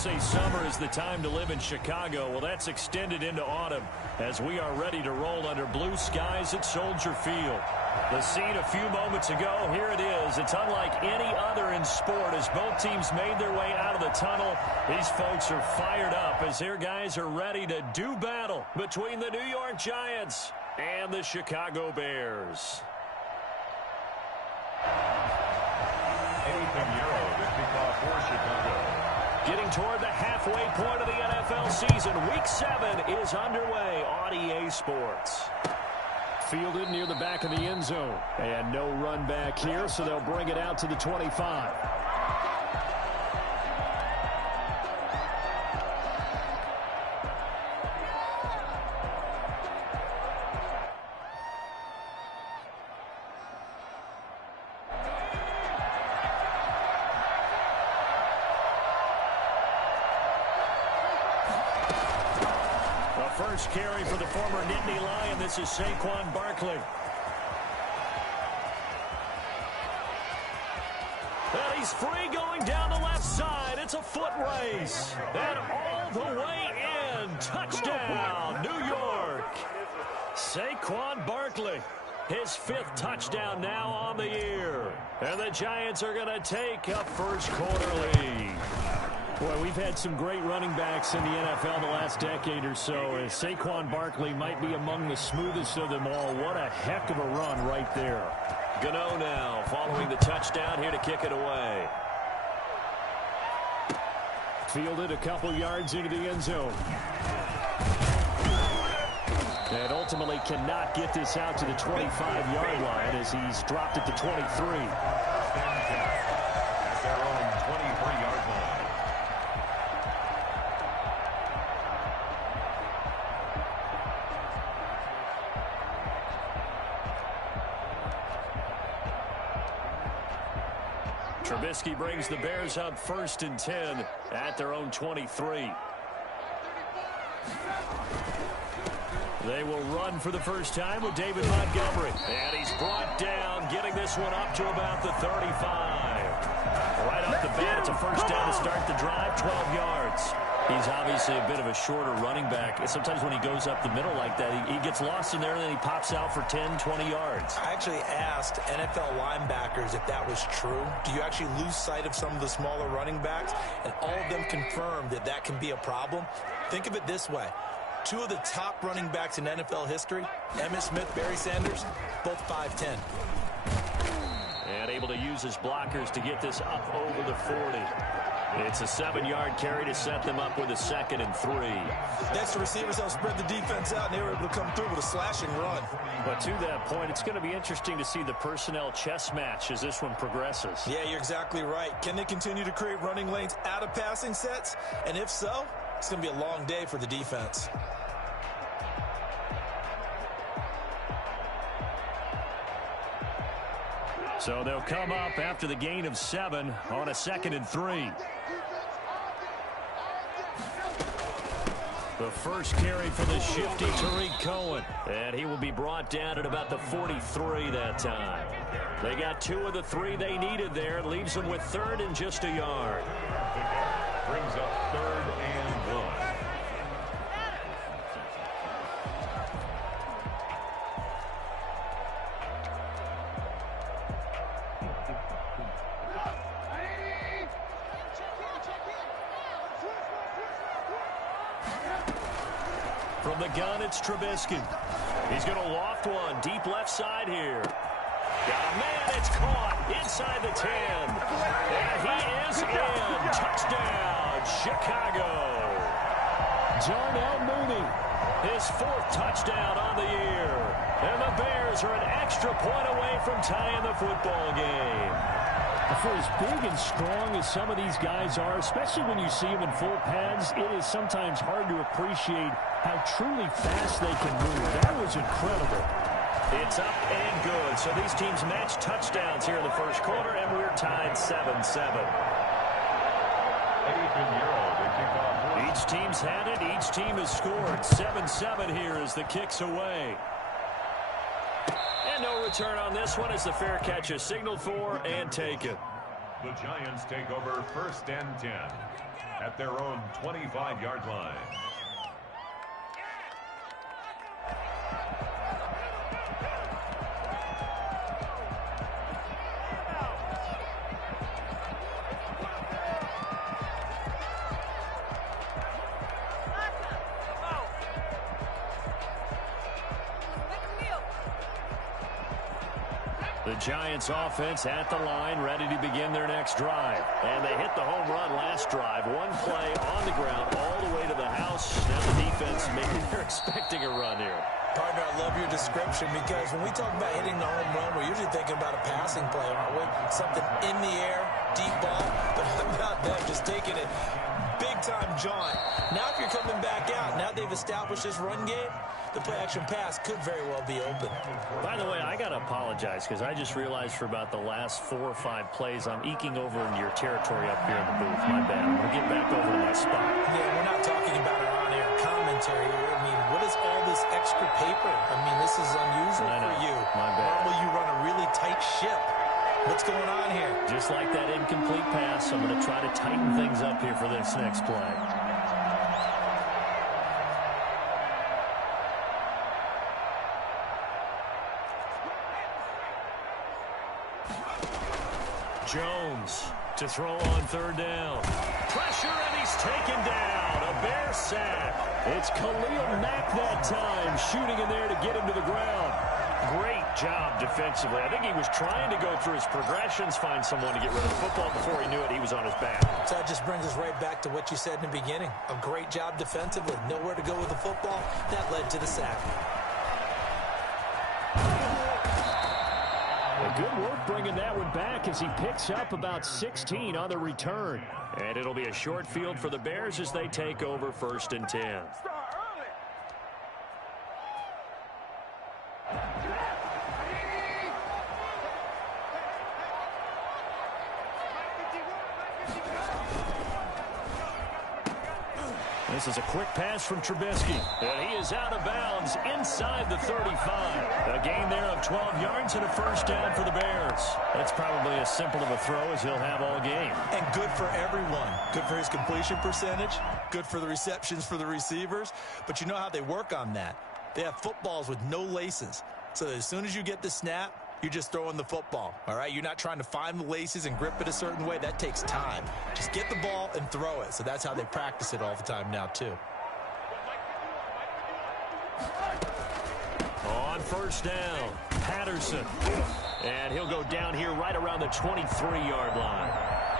say summer is the time to live in Chicago. Well, that's extended into autumn as we are ready to roll under blue skies at Soldier Field. The scene a few moments ago, here it is. It's unlike any other in sport as both teams made their way out of the tunnel. These folks are fired up as their guys are ready to do battle between the New York Giants and the Chicago Bears. Eddie Pinheiro, the kickoff for Chicago. Getting toward the halfway point of the NFL season, Week 7 is underway on EA Sports. Fielded near the back of the end zone. And no run back here, so they'll bring it out to the 25. First carry for the former Nittany Lion. This is Saquon Barkley. And he's free going down the left side. It's a foot race. And all the way in. Touchdown, New York. Saquon Barkley. His 5th touchdown now on the year. And the Giants are going to take a first quarter lead. Boy, we've had some great running backs in the NFL the last decade or so. As Saquon Barkley might be among the smoothest of them all. What a heck of a run right there. Gano now following the touchdown here to kick it away. Fielded a couple yards into the end zone. And ultimately cannot get this out to the 25-yard line as he's dropped it to 23. At their own 23-yard line. Trubisky brings the Bears up 1st and 10 at their own 23. They will run for the first time with David Montgomery. And he's brought down, getting this one up to about the 35. Right off the bat, it's a first down to start the drive, 12 yards. He's obviously a bit of a shorter running back. Sometimes when he goes up the middle like that, he gets lost in there, and then he pops out for 10, 20 yards. I actually asked NFL linebackers if that was true. Do you actually lose sight of some of the smaller running backs? And all of them confirmed that that can be a problem. Think of it this way. 2 of the top running backs in NFL history, Emmitt Smith, Barry Sanders, both 5'10". And able to use his blockers to get this up over the 40. It's a 7-yard carry to set them up with a 2nd and 3. Next, the receivers helped spread the defense out, and they were able to come through with a slashing run. But to that point, it's going to be interesting to see the personnel chess match as this one progresses. Yeah, you're exactly right. Can they continue to create running lanes out of passing sets? And if so, it's going to be a long day for the defense. So they'll come up after the gain of 7 on a 2nd and 3. The first carry for the shifty Tariq Cohen. And he will be brought down at about the 43 that time. They got 2 of the 3 they needed there. Leaves them with 3rd and just a yard. Brings up 3rd and 1. From the gun, it's Trubisky. He's going to loft one deep left side here. Got a man, it's caught inside the 10. And he is in. Touchdown, Chicago. Darnell Mooney, his 4th touchdown on the year. And the Bears are an extra point away from tying the football game. For as big and strong as some of these guys are, especially when you see them in full pads, it is sometimes hard to appreciate how truly fast they can move. That was incredible. It's up and good. So these teams match touchdowns here in the first quarter, and we're tied 7-7. Each team's had it. Each team has scored. 7-7 here as the kick's away. And no return on this one as the fair catch is signaled for and taken. The Giants take over 1st and 10 at their own 25-yard line. The Giants offense at the line, ready to begin their next drive. And they hit the home run last drive. One play on the ground all the way to the house. Now the defense, maybe they're expecting a run here. Partner, I love your description because when we talk about hitting the home run, we're usually thinking about a passing play, aren't we? Something in the air, deep ball. But how about them just taking it big-time jaunt? Now if you're coming back out, now they've established this run game, the play-action pass could very well be open. By the way, I got to apologize because I just realized for about the last 4 or 5 plays, I'm eking over into your territory up here in the booth. My bad. I'm going to get back over to my spot. Yeah, we're not talking about our on-air commentary here. I mean, what is all this extra paper? I mean, this is unusual for you. My bad. Normally you run a really tight ship. What's going on here? Just like that incomplete pass, I'm going to try to tighten things up here for this next play. Jones to throw on 3rd down. Pressure, and he's taken down. A Bear sack. It's Khalil Mack that time, shooting in there to get him to the ground. Great job defensively. I think he was trying to go through his progressions, find someone to get rid of the football. Before he knew it, he was on his back. So that just brings us right back to what you said in the beginning. A great job defensively. Nowhere to go with the football. That led to the sack. Good work bringing that one back as he picks up about 16 on the return. And it'll be a short field for the Bears as they take over 1st and 10. This is a quick pass from Trubisky, and he is out of bounds inside the 35. A gain there of 12 yards and a 1st down for the Bears. That's probably as simple of a throw as he'll have all game. And good for everyone. Good for his completion percentage. Good for the receptions for the receivers. But you know how they work on that. They have footballs with no laces. So as soon as you get the snap, you're just throwing the football, all right? You're not trying to find the laces and grip it a certain way. That takes time. Just get the ball and throw it. So that's how they practice it all the time now, too. On 1st down, Patterson. And he'll go down here right around the 23-yard line.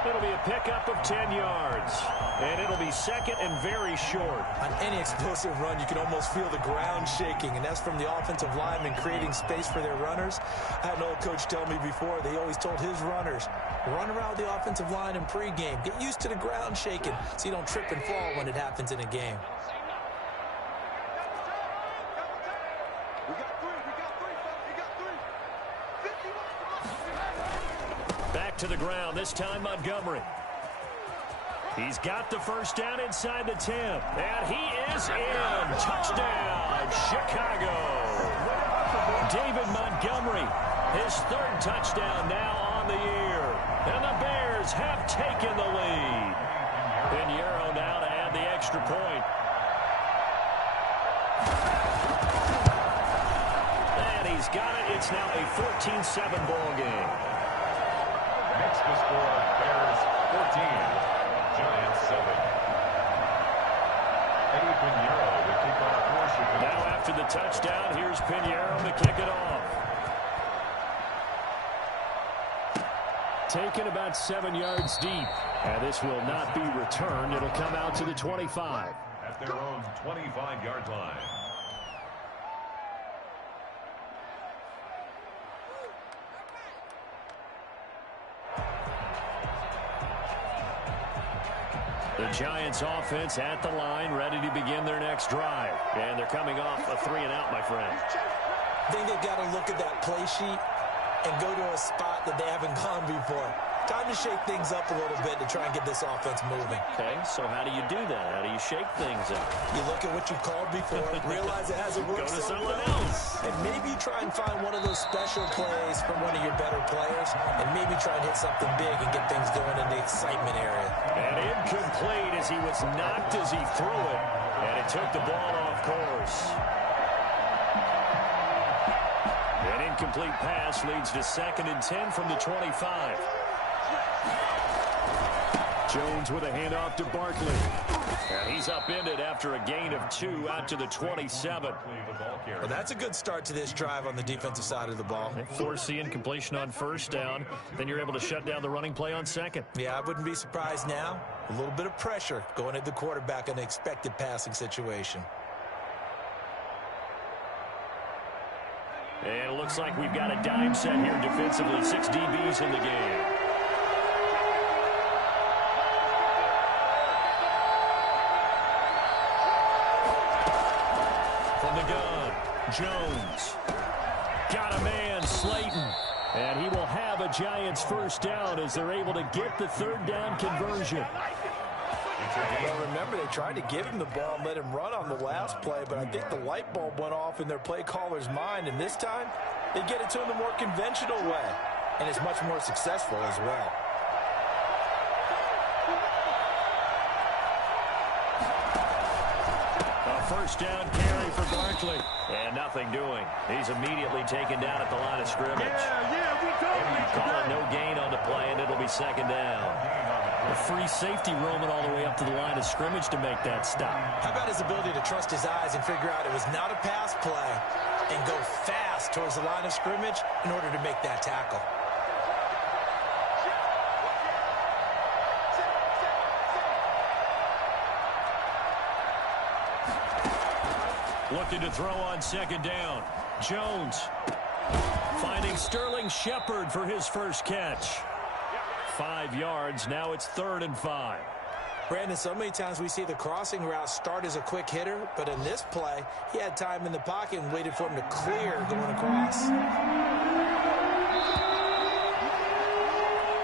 It'll be a pickup of 10 yards. And it'll be 2nd and very short. On any explosive run, you can almost feel the ground shaking, and that's from the offensive linemen creating space for their runners. I had an old coach tell me before, they always told his runners, run around the offensive line in pregame. Get used to the ground shaking so you don't trip and fall when it happens in a game. Back to the ground, this time Montgomery. He's got the 1st down inside the 10. And he is in. Touchdown, Chicago. David Montgomery, his 3rd touchdown now on the year. And the Bears have taken the lead. Pinheiro now to add the extra point. And he's got it. It's now a 14-7 ball game. Next to score, Bears 14, Giants 7. Eddie Pinheiro to kick off Washington. Now after the touchdown, here's Pinheiro to kick it off. Taken about 7 yards deep. And this will not be returned. It'll come out to the 25. At their own 25-yard line. The Giants offense at the line, ready to begin their next drive. And they're coming off a 3-and-out, my friend. I think they've got to look at that play sheet and go to a spot that they haven't gone before. Time to shake things up a little bit to try and get this offense moving. Okay, so how do you do that? How do you shake things up? You look at what you called before, realize it hasn't worked Go to so someone well, else. and maybe try and find one of those special plays from one of your better players, and maybe try and hit something big and get things going in the excitement area. And incomplete as he was knocked as he threw it, and it took the ball off course. An incomplete pass leads to 2nd and 10 from the 25. Jones with a handoff to Barkley. And he's upended after a gain of 2 out to the 27. Well, that's a good start to this drive on the defensive side of the ball. They force the incompletion on 1st down. Then you're able to shut down the running play on 2nd. Yeah, I wouldn't be surprised now. A little bit of pressure going at the quarterback in an expected passing situation. And it looks like we've got a dime set here defensively. 6 DBs in the game. From the gun, Jones. Got a man, Slayton. And he will have a Giants 1st down as they're able to get the 3rd down conversion. Well, remember, they tried to give him the ball and let him run on the last play, but I think the light bulb went off in their play caller's mind, and this time they get it to him the more conventional way, and it's much more successful as well. A 1st down carry for Barkley, and nothing doing. He's immediately taken down at the line of scrimmage. Call it no gain on the play, and it'll be 2nd down. A free safety roaming all the way up to the line of scrimmage to make that stop. How about his ability to trust his eyes and figure out it was not a pass play and go fast towards the line of scrimmage in order to make that tackle? Looking to throw on 2nd down. Jones finding Sterling Shepard for his 1st catch. 5 yards. Now it's 3rd and 5. Brandon, so many times we see the crossing route start as a quick hitter, but in this play, he had time in the pocket and waited for him to clear going across.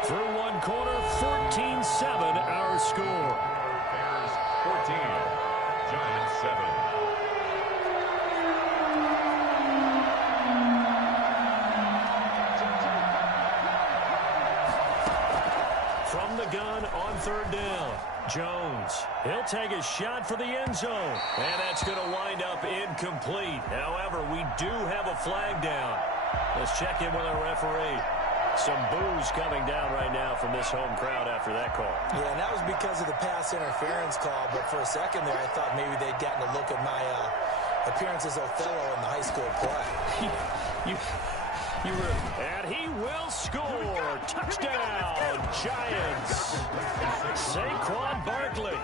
Through one quarter, 14-7 our score. Bears 14, Giants 7. From the gun on 3rd down, Jones. He'll take a shot for the end zone. And that's going to wind up incomplete. However, we do have a flag down. Let's check in with our referee. Some boos coming down right now from this home crowd after that call. Yeah, and that was because of the pass interference call, but for a second there, I thought maybe they'd gotten a look at my appearance as Othello in the high school play. You were, and he will score. Touchdown, Giants. Saquon Barkley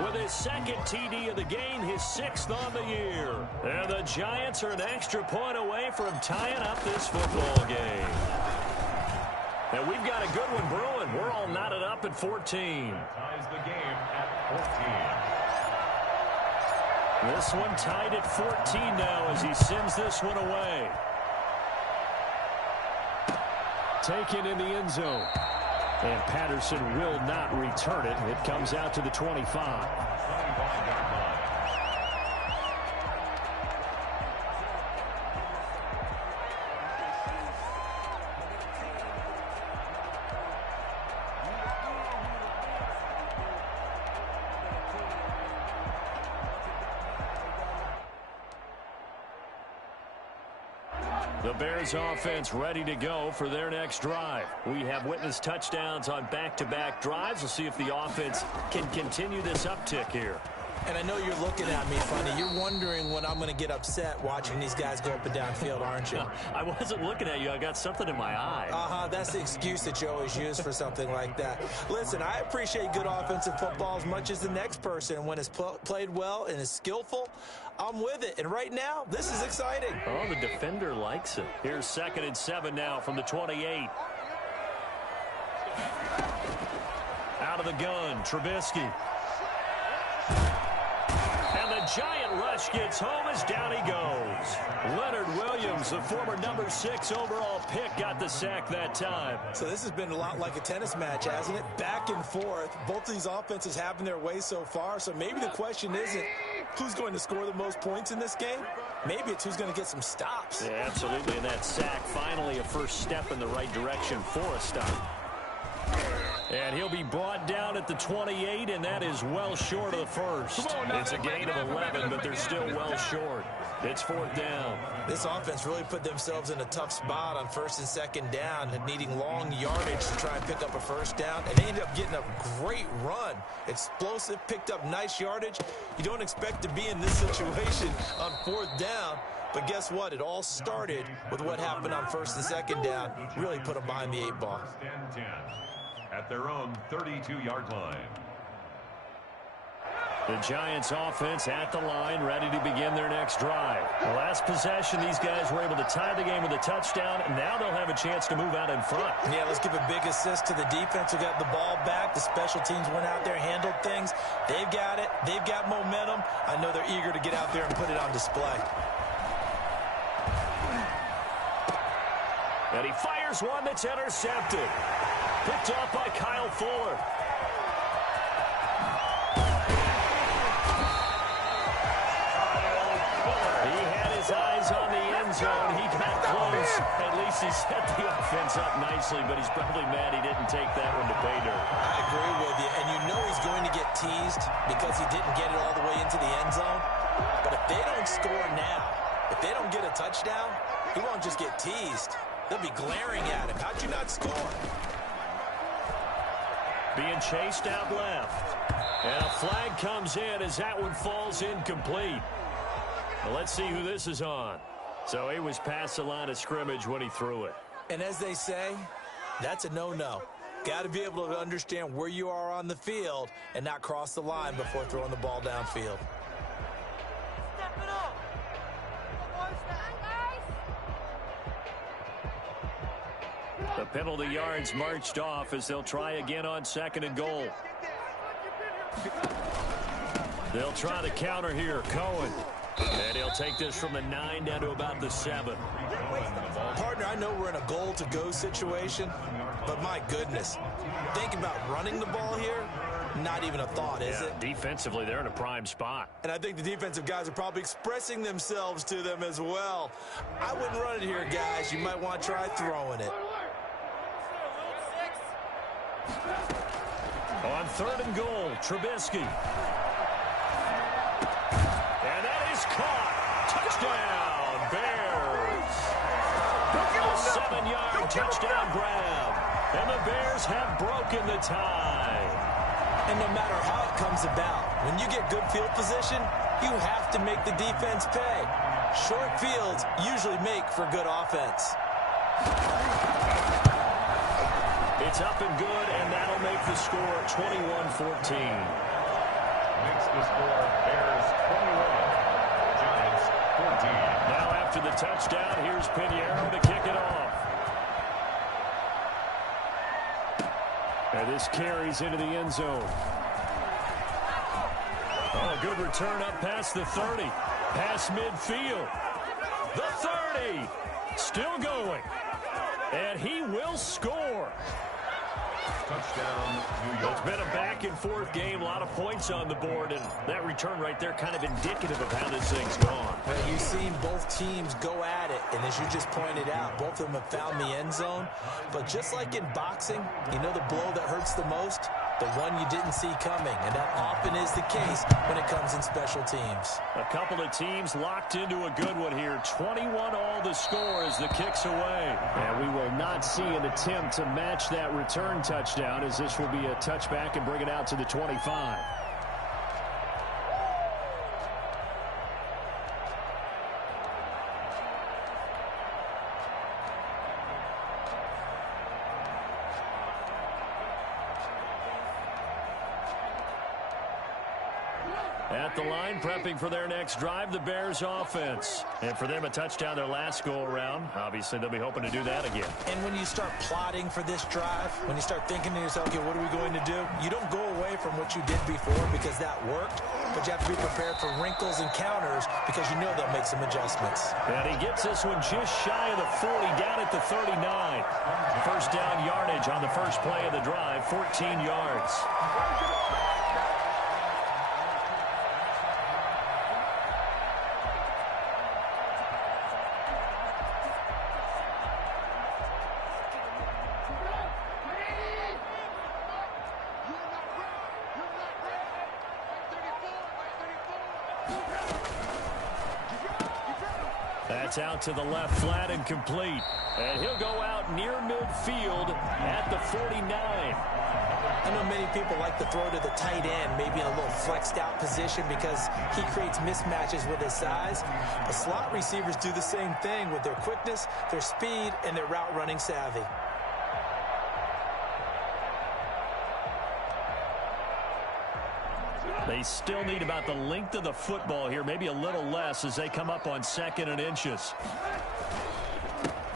with his 2nd TD of the game, his 6th on the year. And the Giants are an extra point away from tying up this football game. And we've got a good one brewing. We're all knotted up at 14. Ties the game at 14. This one tied at 14 now as he sends this one away. Taken in the end zone. And Patterson will not return it. It comes out to the 25. 25-yard line. The Bears offense ready to go for their next drive. We have witnessed touchdowns on back-to-back drives. We'll see if the offense can continue this uptick here. And I know you're looking at me funny. You're wondering when I'm going to get upset watching these guys go up and down field, aren't you? I wasn't looking at you. I got something in my eye. That's the excuse that you always use for something like that. Listen, I appreciate good offensive football as much as the next person. When it's played well and is skillful, I'm with it. And right now, this is exciting. Oh, the defender likes it. Here's 2nd and 7 now from the 28. Out of the gun, Trubisky. And the giant rush gets home as down he goes. Leonard Williams, the former number 6 overall pick, got the sack that time. So this has been a lot like a tennis match, hasn't it? Back and forth. Both of these offenses having their way so far. So maybe the question isn't who's going to score the most points in this game. Maybe it's who's going to get some stops. Yeah, absolutely. And that sack, finally a first step in the right direction for a stop. And he'll be brought down at the 28, and that is well short of the first. It's a gain of 11, but they're still well short. It's 4th down. This offense really put themselves in a tough spot on 1st and 2nd down and needing long yardage to try and pick up a first down. And they ended up getting a great run. Explosive, picked up nice yardage. You don't expect to be in this situation on 4th down. But guess what? It all started with what happened on 1st and 2nd down. Really put them behind the 8 ball. At their own 32-yard line. The Giants offense at the line, ready to begin their next drive. The last possession, these guys were able to tie the game with a touchdown, and now they'll have a chance to move out in front. Yeah, let's give a big assist to the defense who got the ball back. The special teams went out there, handled things. They've got it. They've got momentum. I know they're eager to get out there and put it on display. And he fires one that's intercepted. Picked up by Kyle Fuller. He had his eyes on the end zone. He got close. At least he set the offense up nicely, but he's probably mad he didn't take that one to pay dirt. I agree with you, and you know he's going to get teased because he didn't get it all the way into the end zone. But if they don't score now, if they don't get a touchdown, he won't just get teased. They'll be glaring at him. How'd you not score? Being chased out left. And a flag comes in as that one falls incomplete. Well, let's see who this is on. So he was past the line of scrimmage when he threw it. And as they say, that's a no-no. Got to be able to understand where you are on the field and not cross the line before throwing the ball downfield. The penalty yards marched off as they'll try again on 2nd and goal. They'll try to counter here. Cohen. And he'll take this from the 9 down to about the 7. Partner, I know we're in a goal-to-go situation, but my goodness. Think about running the ball here. Not even a thought, is it? Defensively, they're in a prime spot. And I think the defensive guys are probably expressing themselves to them as well. I wouldn't run it here, guys. You might want to try throwing it. On 3rd and goal, Trubisky. And that is caught. Touchdown, Bears. A 7-yard touchdown grab. And the Bears have broken the tie. And no matter how it comes about, when you get good field position, you have to make the defense pay. Short fields usually make for good offense. It's up and good, and that'll make the score 21-14. Makes the score Bears 21, Giants 14. Now after the touchdown, here's Pinheiro to kick it off. And this carries into the end zone. Oh, a good return up past the 30. Past midfield. The 30. Still going. And he will score. Touchdown, New York. It's been a back-and-forth game, a lot of points on the board, and that return right there kind of indicative of how this thing's gone. Well, you've seen both teams go at it, and as you just pointed out, both of them have found the end zone. But just like in boxing, you know the blow that hurts the most? The one you didn't see coming, and that often is the case when it comes in special teams. A couple of teams locked into a good one here. 21-all the score as the kick's away. And we will not see an attempt to match that return touchdown, as this will be a touchback and bring it out to the 25. At the line, prepping for their next drive, the Bears offense. And for them, a touchdown their last go-around. Obviously, they'll be hoping to do that again. And when you start plotting for this drive, when you start thinking to yourself, okay, what are we going to do? You don't go away from what you did before because that worked. but you have to be prepared for wrinkles and counters because you know they'll make some adjustments. And he gets this one just shy of the 40, down at the 39. First down yardage on the first play of the drive, 14 yards. That's out to the left flat and complete. And he'll go out near midfield at the 49. I know many people like to throw to the tight end, maybe in a little flexed out position because he creates mismatches with his size. But slot receivers do the same thing with their quickness, their speed, and their route running savvy. They still need about the length of the football here, maybe a little less as they come up on 2nd and inches.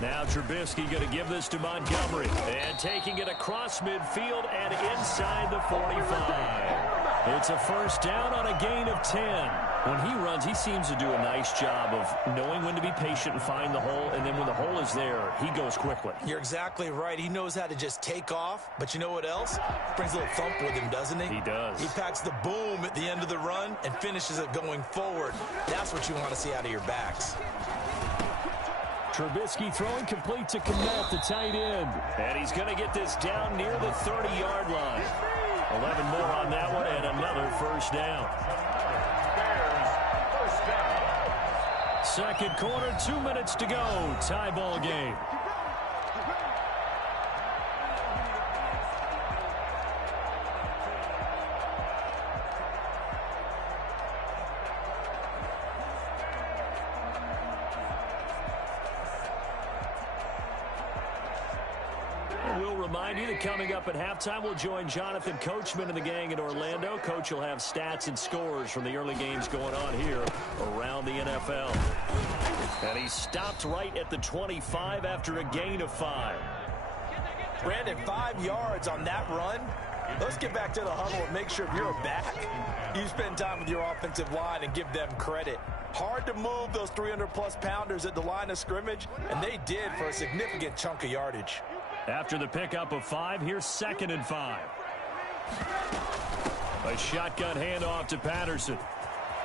Now Trubisky going to give this to Montgomery. And taking it across midfield and inside the 45. It's a first down on a gain of 10. When he runs, he seems to do a nice job of knowing when to be patient and find the hole. And then when the hole is there, he goes quickly. You're exactly right. He knows how to just take off. But you know what else? Brings a little thump with him, doesn't he? He does. He packs the boom at the end of the run and finishes it going forward. That's what you want to see out of your backs. Trubisky throwing complete to Kmet, the tight end. And he's going to get this down near the 30-yard line. 11 more on that one and another first down. First down. Second quarter, 2 minutes to go. Tie ball game. Remind you that coming up at halftime, we'll join Jonathan Coachman and the gang in Orlando. Coach will have stats and scores from the early games going on here around the NFL. And he stopped right at the 25 after a gain of 5. Brandon, 5 yards on that run. Let's get back to the huddle and make sure if you're back, you spend time with your offensive line and give them credit. Hard to move those 300-plus pounders at the line of scrimmage, and they did for a significant chunk of yardage. After the pickup of 5, here's 2nd and 5. A shotgun handoff to Patterson.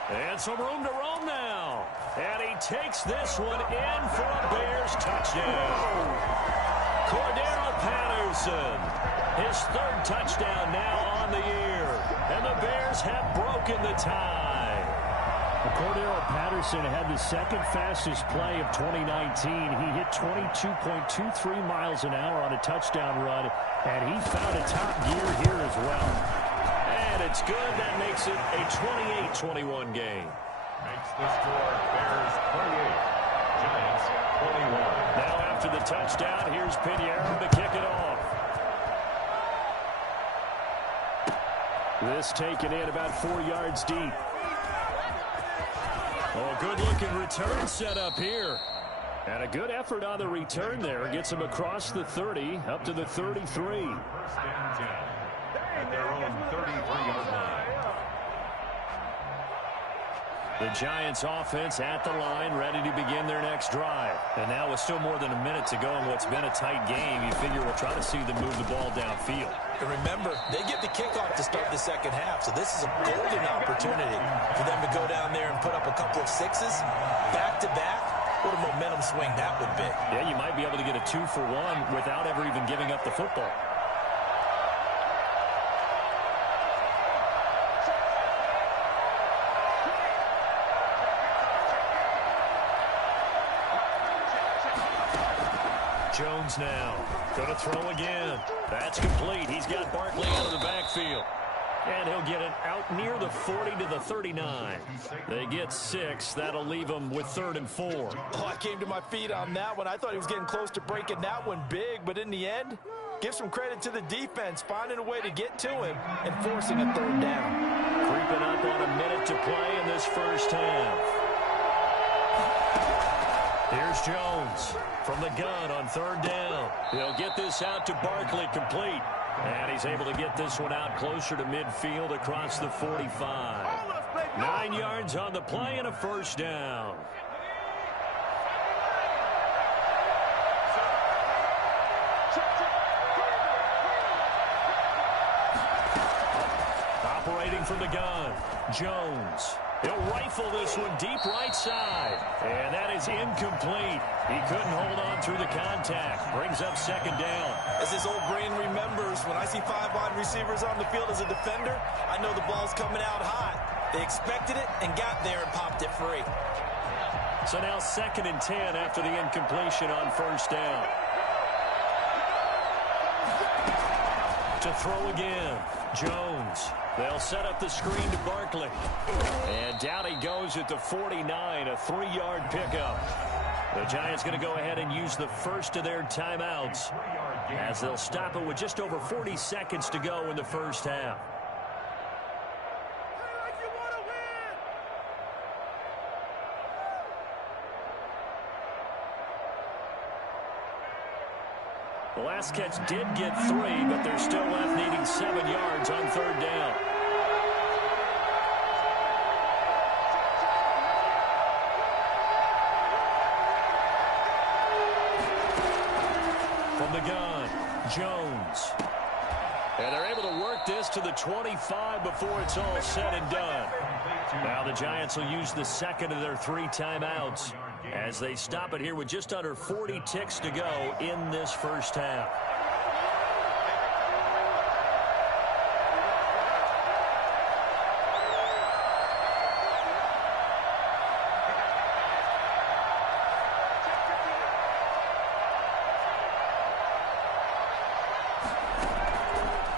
And some room to roam now. And he takes this one in for a Bears touchdown. Cordero Patterson, his 3rd touchdown now on the year. And the Bears have broken the tie. Cordero Patterson had the 2nd fastest play of 2019. He hit 22.23 miles an hour on a touchdown run, and he found a top gear here as well. And it's good. That makes it a 28-21 game. Makes the score Bears 28, Giants 21. Now after the touchdown, here's Pinheiro to kick it off. This taken in about 4 yards deep. Oh, good-looking return set up here. And a good effort on the return there. Gets him across the 30, up to the 33. First and 10 at their own 33-yard line. The Giants offense at the line, ready to begin their next drive. And now with still more than a minute to go in what's been a tight game, you figure we'll try to see them move the ball downfield. And remember, they get the kickoff to start the second half, so this is a golden opportunity for them to go down there and put up a couple of 6s back-to-back. What a momentum swing that would be. Yeah, you might be able to get a 2-for-1 without ever even giving up the football. Jones now going to throw again. That's complete. He's got Barkley out of the backfield. And he'll get it out near the 40 to the 39. They get 6. That'll leave them with 3rd and 4. Oh, I came to my feet on that one. I thought he was getting close to breaking that one big, but in the end, give some credit to the defense, finding a way to get to him and forcing a 3rd down. Creeping up on a minute to play in this first half. Here's Jones from the gun on 3rd down. He'll get this out to Barkley, complete. And he's able to get this one out closer to midfield across the 45. 9 yards on the play and a first down. Operating from the gun, Jones. He'll rifle this one deep right side. And that is incomplete. He couldn't hold on through the contact. Brings up second down. As his old brain remembers, when I see 5 wide receivers on the field as a defender, I know the ball's coming out hot. They expected it and got there and popped it free. So now 2nd and 10 after the incompletion on first down. To throw again, Jones. They'll set up the screen to Barkley. And down he goes at the 49, a 3-yard pickup. The Giants going to go ahead and use the first of their timeouts as they'll stop it with just over 40 seconds to go in the first half. The last catch did get 3, but they're still left needing 7 yards on third down. From the gun, Jones. And they're able to work this to the 25 before it's all said and done. Now the Giants will use the second of their 3 timeouts as they stop it here with just under 40 ticks to go in this first half.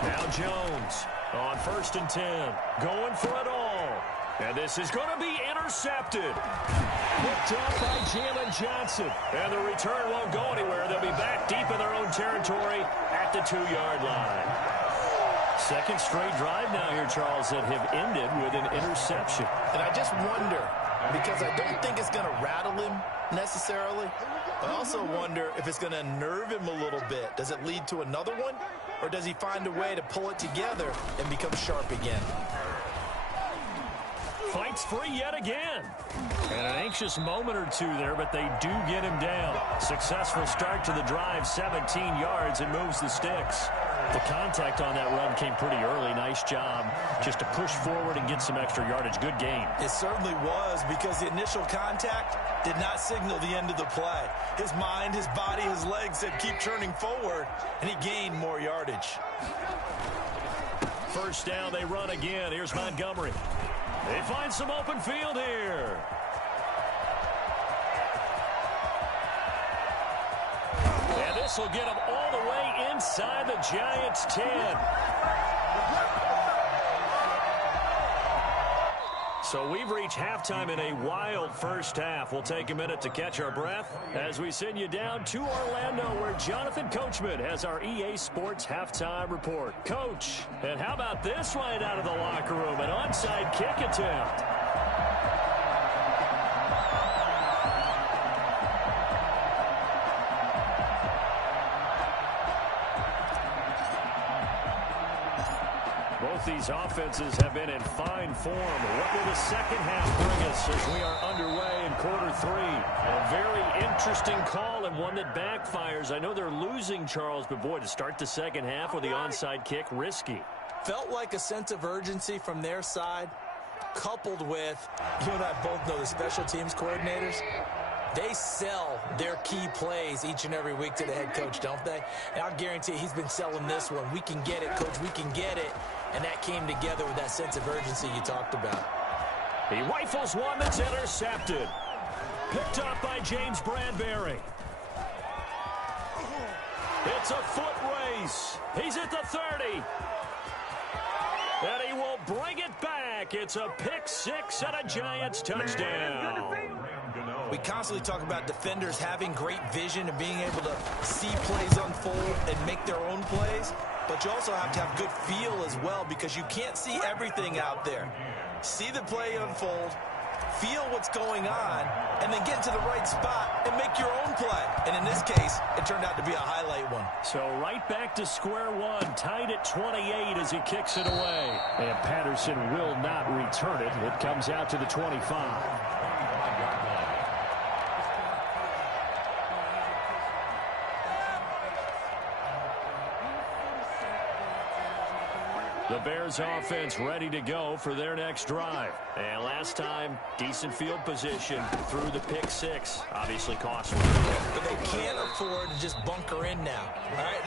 Now Jones on 1st and 10, going for it all. And this is going to be intercepted. Picked up by Jalen Johnson. And the return won't go anywhere. They'll be back deep in their own territory at the 2-yard line. Second straight drive now here, Charles, that have ended with an interception. And I just wonder, because I don't think it's going to rattle him necessarily. I also wonder if it's going to nerve him a little bit. Does it lead to another one? Or does he find a way to pull it together and become sharp again? Fights free yet again. And an anxious moment or two there, but they do get him down. Successful start to the drive, 17 yards, and moves the sticks. The contact on that run came pretty early. Nice job just to push forward and get some extra yardage. Good game. It certainly was, because the initial contact did not signal the end of the play. His mind, his body, his legs said keep turning forward, and he gained more yardage. First down, they run again. Here's Montgomery. They find some open field here. And this will get them all the way inside the Giants' 10. So we've reached halftime in a wild first half. We'll take a minute to catch our breath as we send you down to Orlando, where Jonathan Coachman has our EA Sports halftime report. Coach, and how about this right out of the locker room? An onside kick attempt. Both these offenses have been in fine form. What will the second half bring us as we are underway in quarter 3? A very interesting call and one that backfires. I know they're losing, Charles, but boy, to start the second half with the onside kick, risky. Felt like a sense of urgency from their side, coupled with, you and I both know the special teams coordinators. They sell their key plays each and every week to the head coach, don't they? And I'll guarantee he's been selling this one. We can get it, coach, we can get it. And that came together with that sense of urgency you talked about. He rifles one that's intercepted. Picked up by James Bradbury. It's a foot race. He's at the 30. And he will bring it back. It's a pick 6 and a Giants touchdown. We constantly talk about defenders having great vision and being able to see plays unfold and make their own plays. But you also have to have good feel as well, because you can't see everything out there. See the play unfold, feel what's going on, and then get into the right spot and make your own play. And in this case, it turned out to be a highlight one. So right back to square one, tied at 28 as he kicks it away. And Patterson will not return it. It comes out to the 25. The Bears offense ready to go for their next drive. And last time, decent field position through the pick six. Obviously costly. But they can't afford to just bunker in now. All right,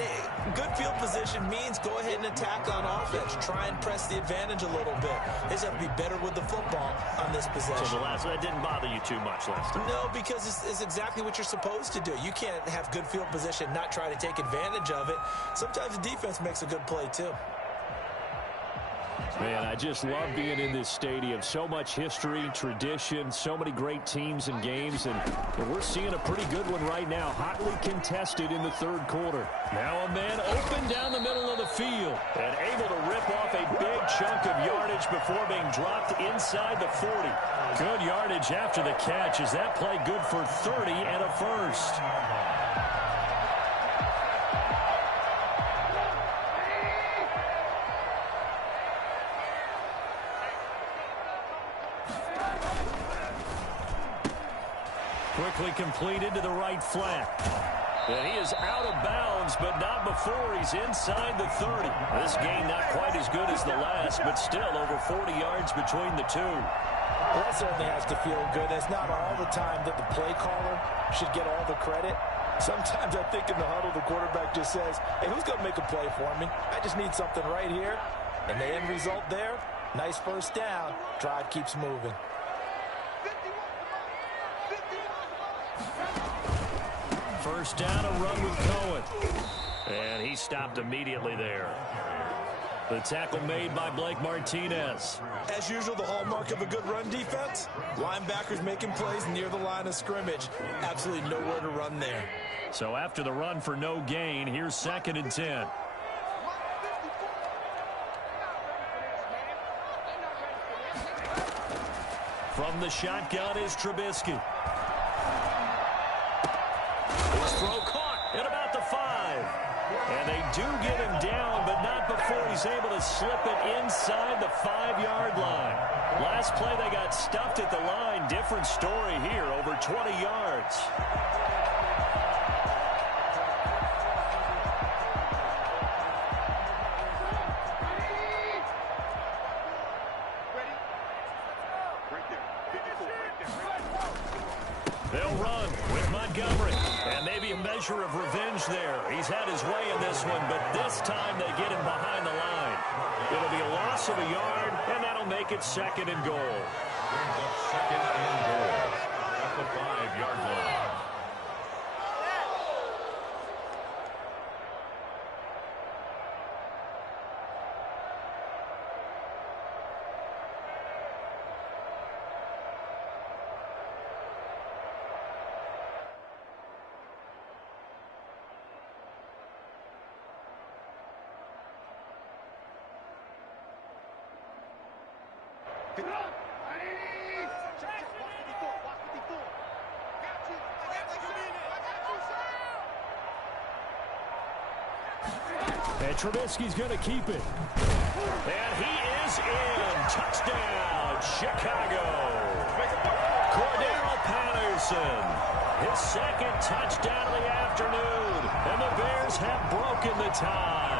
good field position means go ahead and attack on offense. Try and press the advantage a little bit. They just have to be better with the football on this possession. So that didn't bother you too much last time? No, because it's exactly what you're supposed to do. You can't have good field position, not try to take advantage of it. Sometimes the defense makes a good play too. Man, I just love being in this stadium. So much history, tradition, so many great teams and games, and we're seeing a pretty good one right now, hotly contested in the third quarter. Now a man open down the middle of the field and able to rip off a big chunk of yardage before being dropped inside the 40. Good yardage after the catch. Is that play good for 30 and a first? Quickly completed to the right flat. And he is out of bounds, but not before he's inside the 30. This game not quite as good as the last, but still over 40 yards between the two. Well, that certainly has to feel good. It's not all the time that the play caller should get all the credit. Sometimes I think in the huddle, the quarterback just says, hey, who's going to make a play for me? I just need something right here. And the end result there, nice first down. Drive keeps moving. First down, a run with Cohen. And he stopped immediately there. The tackle made by Blake Martinez. As usual, the hallmark of a good run defense, linebackers making plays near the line of scrimmage. Absolutely nowhere to run there. So after the run for no gain, here's 2nd and 10. From the shotgun is Trubisky. His throw caught at about the 5. And they do get him down, but not before he's able to slip it inside the 5-yard line. Last play, they got stuffed at the line. Different story here, over 20 yards. They'll run with Montgomery. And maybe a measure of revenge there. He's had his way in this one, but this time they get him behind the line. It'll be a loss of a yard, and that'll make it 2nd and goal. Brings up 2nd and goal at the 5-yard line. And Trubisky's going to keep it. And he is in. Touchdown, Chicago. Cordero Patterson. His 2nd touchdown of the afternoon. And the Bears have broken the tie.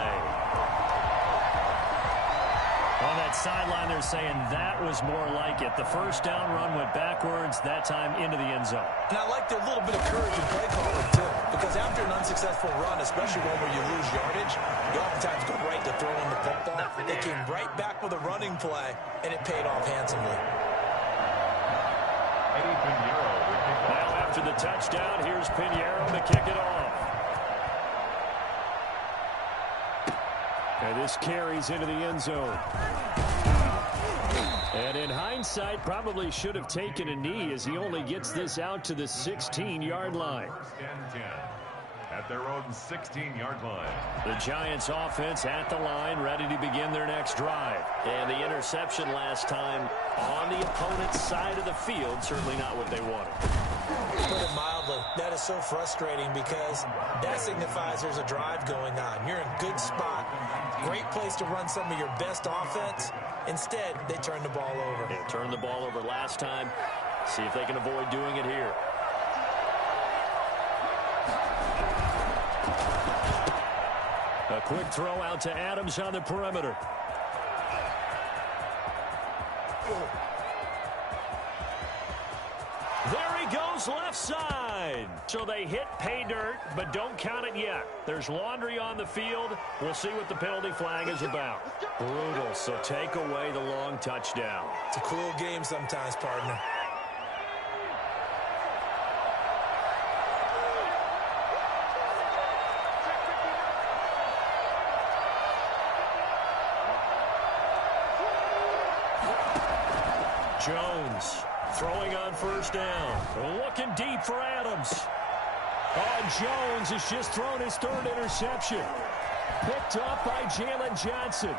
On that sideline, they're saying that was more like it. The first down run went backwards, that time into the end zone. And I like their little bit of courage in play calling, too. Because after an unsuccessful run, especially one where you lose yardage, you oftentimes go right to throwing the football. They came right back with a running play, and it paid off handsomely. Eddie Pinheiro will kick off. Now after the touchdown, here's Pinheiro to kick it off. And this carries into the end zone. And in hindsight, probably should have taken a knee as he only gets this out to the 16-yard line. 1st and 10. at their own 16-yard line. The Giants offense at the line, ready to begin their next drive. And the interception last time on the opponent's side of the field, certainly not what they wanted. To put it mildly, that is so frustrating because that signifies there's a drive going on. You're in a good spot, great place to run some of your best offense. Instead, they turn the ball over. They turned the ball over last time. See if they can avoid doing it here. A quick throw out to Adams on the perimeter. There he goes left side. So they hit pay dirt, but don't count it yet. There's laundry on the field. We'll see what the penalty flag is about. Brutal, so take away the long touchdown. It's a cruel game sometimes, partner. Jones throwing on first down. Looking deep for Adams. Oh, Jones has just thrown his third interception. Picked up by Jalen Johnson.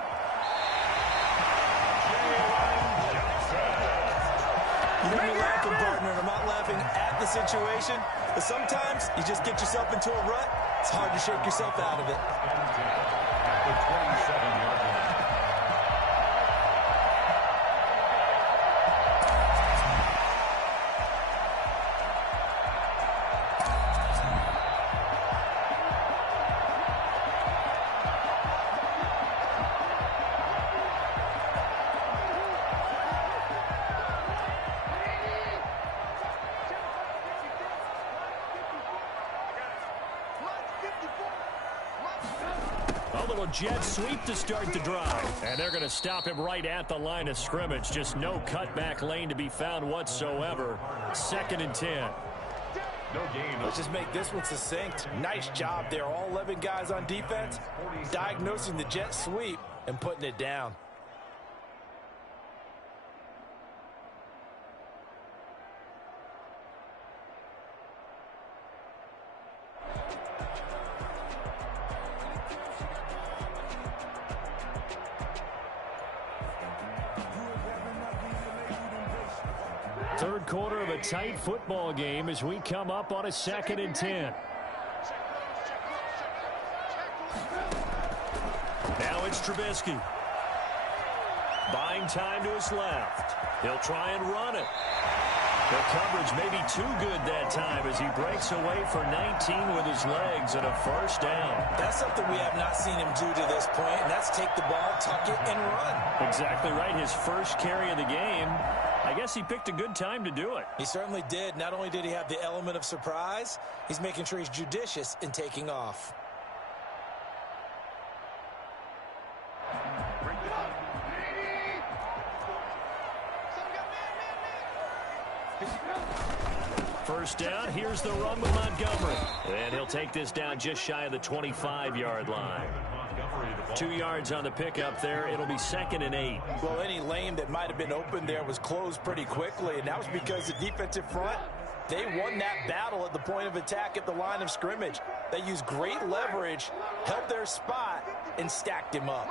You know you're laughing, partner, and I'm not laughing at the situation, but sometimes you just get yourself into a rut. It's hard to shake yourself out of it. At the 27-yard line. Jet sweep to start the drive. And they're going to stop him right at the line of scrimmage. Just no cutback lane to be found whatsoever. 2nd and 10. No gain. Let's just make this one succinct. Nice job there. All 11 guys on defense diagnosing the jet sweep and putting it down. Third quarter of a tight football game as we come up on a 2nd and 10. Now it's Trubisky. Buying time to his left. He'll try and run it. The coverage may be too good that time as he breaks away for 19 with his legs and a first down. That's something we have not seen him do to this point, and that's take the ball, tuck it, and run. Exactly right. His first carry of the game. I guess he picked a good time to do it. He certainly did. Not only did he have the element of surprise, he's making sure he's judicious in taking off. First down, here's the run with Montgomery. And he'll take this down just shy of the 25-yard line. 2 yards on the pickup there. It'll be 2nd and 8. Well, any lane that might have been open there was closed pretty quickly, and that was because the defensive front, they won that battle at the point of attack at the line of scrimmage. They used great leverage, held their spot, and stacked him up.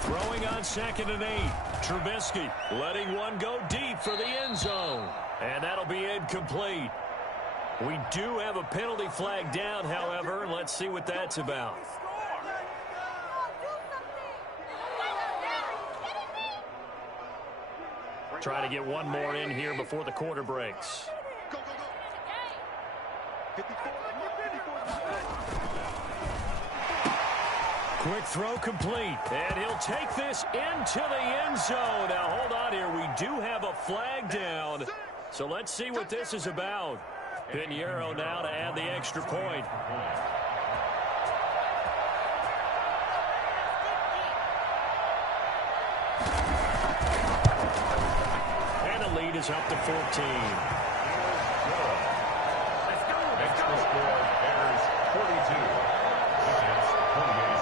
Throwing on 2nd and 8. Trubisky letting one go deep for the end zone. And that'll be incomplete. We do have a penalty flag down, however. Let's see what that's about. Try to get one more in here before the quarter breaks. Quick throw complete, and he'll take this into the end zone. Now, hold on here. We do have a flag down, so let's see what this is about. Pinheiro now to add the extra point. And the lead is up to 14. Extra score, Bears 42 against 28.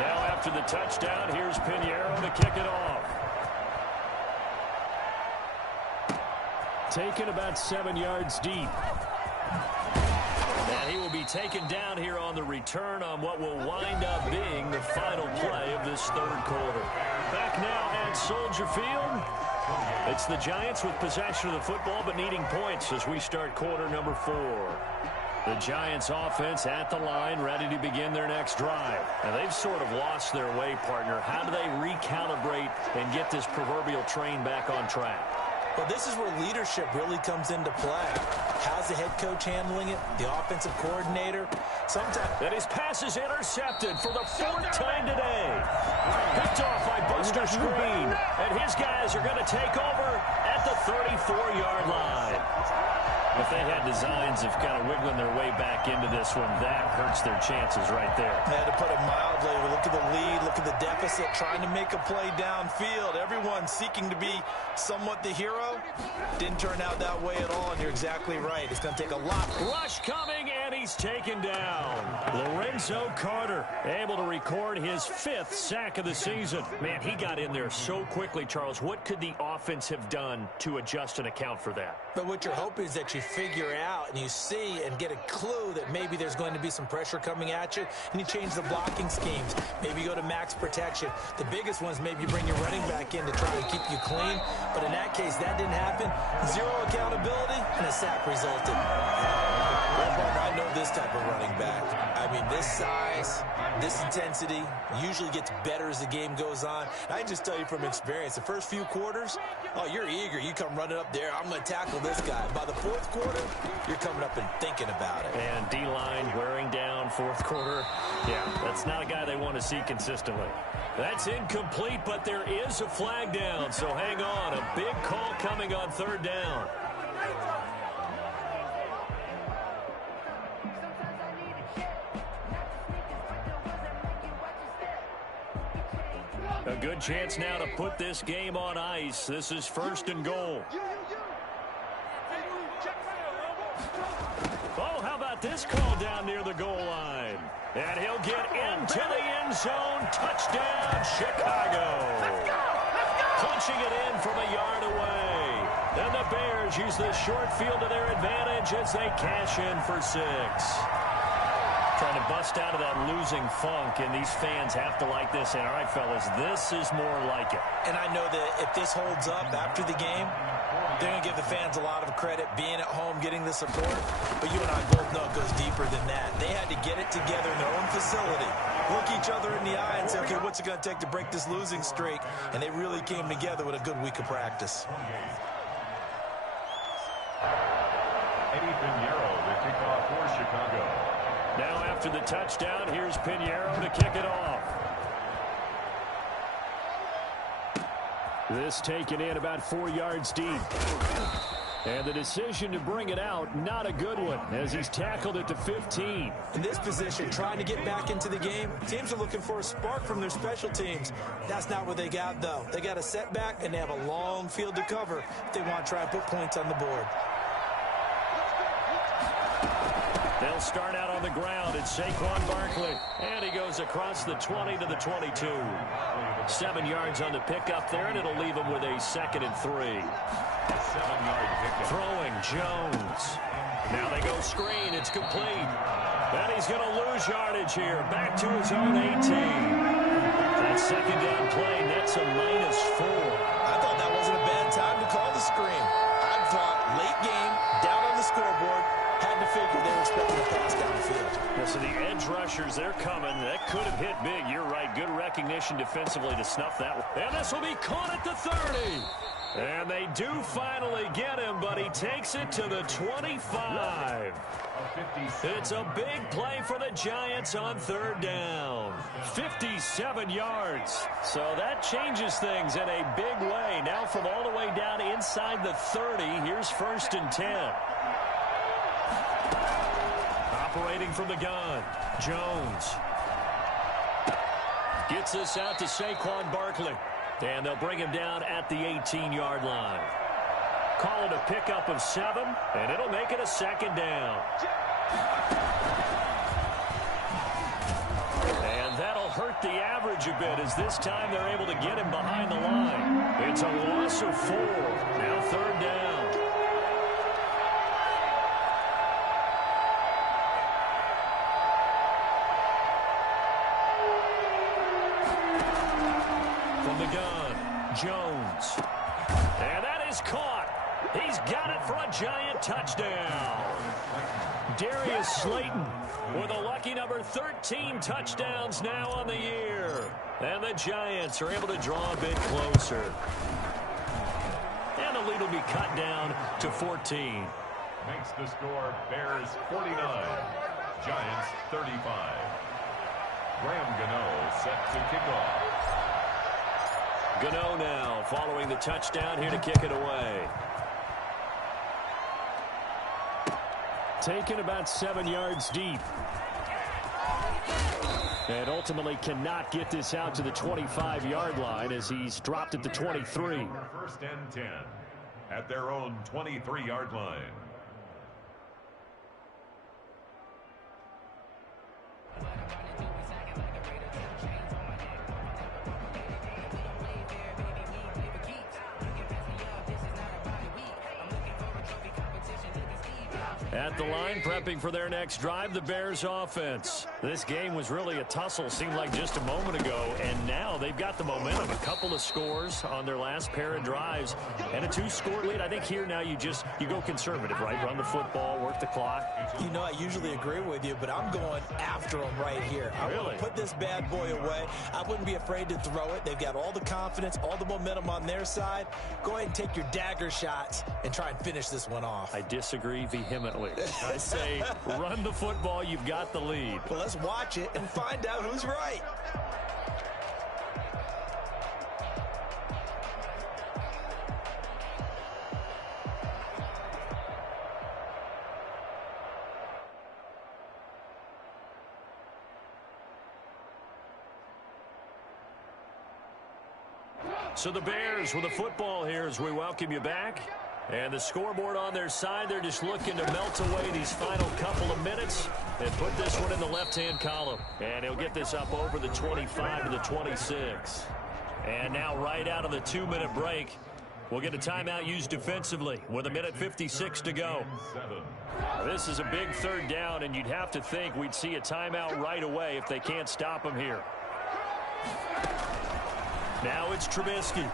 Now after the touchdown, here's Pinheiro to kick it off. Taken about 7 yards deep. And he will be taken down here on the return on what will wind up being the final play of this third quarter. Back now at Soldier Field. It's the Giants with possession of the football but needing points as we start quarter number 4. The Giants offense at the line, ready to begin their next drive. And they've sort of lost their way, partner. How do they recalibrate and get this proverbial train back on track? Well, this is where leadership really comes into play. How's the head coach handling it? The offensive coordinator? Sometimes. And his pass is intercepted for the 4th time today. Picked off by Buster Skrine. And his guys are going to take over at the 34-yard line. If they had designs of kind of wiggling their way back into this one, that hurts their chances right there. They had to put it mildly. Look at the lead, look at the deficit, trying to make a play downfield. Everyone seeking to be somewhat the hero. Didn't turn out that way at all, and you're exactly right. It's going to take a lot. Rush coming, and he's taken down. Lorenzo Carter able to record his 5th sack of the season. Man, he got in there so quickly, Charles. What could the offense have done to adjust and account for that? But what you're hoping is that you figure out and you see and get a clue that maybe there's going to be some pressure coming at you, and you change the blocking schemes. Maybe you go to max protection. The biggest ones, maybe you bring your running back in to try and keep you clean. But in that case, that didn't happen. 0 accountability, and a sack resulted. I know this type of running back. I mean, this size, this intensity usually gets better as the game goes on. I can just tell you from experience, the first few quarters, oh, you're eager. You come running up there, I'm going to tackle this guy. By the 4th quarter, you're coming up and thinking about it. And D-line wearing down 4th quarter. Yeah, that's not a guy they want to see consistently. That's incomplete, but there is a flag down, so hang on. A big call coming on 3rd down. A good chance now to put this game on ice. This is 1st and goal. Oh, how about this call down near the goal line? And he'll get into the end zone. Touchdown, Chicago. Punching it in from a yard away. And the Bears use this short field to their advantage as they cash in for 6. Trying to bust out of that losing funk, and these fans have to like this. And all right, fellas, this is more like it. And I know that if this holds up after the game, they're going to give the fans a lot of credit being at home, getting the support. But you and I both know it goes deeper than that. They had to get it together in their own facility, look each other in the eye and say, okay, what's it going to take to break this losing streak? And they really came together with a good week of practice. Eddie Pinheiro, the kickoff for Chicago. Now after the touchdown, here's Pinheiro to kick it off. This taken in about 4 yards deep. And the decision to bring it out, not a good one, as he's tackled it to 15. In this position, trying to get back into the game, teams are looking for a spark from their special teams. That's not what they got, though. They got a setback, and they have a long field to cover if they want to try and put points on the board. They'll start out on the ground. It's Saquon Barkley. And he goes across the 20 to the 22. 7 yards on the pickup there, and it'll leave him with a 2nd and 3. 7-yard pickup. Throwing Jones. Now they go screen. It's complete. And he's going to lose yardage here. Back to his own 18. That 2nd down play, that's a -4. I thought that wasn't a bad time to call the screen. I thought late game, down on the scoreboard, had to figure they were expecting a pass downfield. Yeah, so the edge rushers, they're coming. That could have hit big. You're right. Good recognition defensively to snuff that one. And this will be caught at the 30. And they do finally get him, but he takes it to the 25. It's a big play for the Giants on 3rd down. 57 yards. So that changes things in a big way. Now from all the way down inside the 30, here's 1st and 10. Operating from the gun, Jones. Gets this out to Saquon Barkley. And they'll bring him down at the 18-yard line. Call it a pickup of 7, and it'll make it a 2nd down. And that'll hurt the average. yardage a bit as this time they're able to get him behind the line. It's a loss of 4. Now 3rd down. From the gun, Jones. And that is caught. He's got it for a giant touchdown. Darius Slayton with a lucky number 13 touchdowns now on the year. And the Giants are able to draw a bit closer. And the lead will be cut down to 14. Makes the score Bears 49, Giants 35. Graham Gano set to kick off. Gano now following the touchdown here to kick it away. Taken about 7 yards deep. And ultimately cannot get this out to the 25-yard line as he's dropped at the 23. 1st and 10 at their own 23-yard line. At the line, prepping for their next drive, the Bears offense. This game was really a tussle, seemed like just a moment ago, and now they've got the momentum. A couple of scores on their last pair of drives, and a 2-score lead. I think here now you go conservative, right? Run the football, work the clock. You know, I usually agree with you, but I'm going after them right here. I want to put this bad boy away. I wouldn't be afraid to throw it. They've got all the confidence, all the momentum on their side. Go ahead and take your dagger shots and try and finish this one off. I disagree vehemently. I say run the football, you've got the lead. Well, let's watch it and find out who's right. So the Bears with the football here as we welcome you back. And the scoreboard on their side, they're just looking to melt away these final couple of minutes and put this one in the left-hand column. And he'll get this up over the 25 to the 26. And now right out of the 2-minute break, we'll get a timeout used defensively with 1:56 to go. This is a big 3rd down, and you'd have to think we'd see a timeout right away if they can't stop him here. Now it's Trubisky.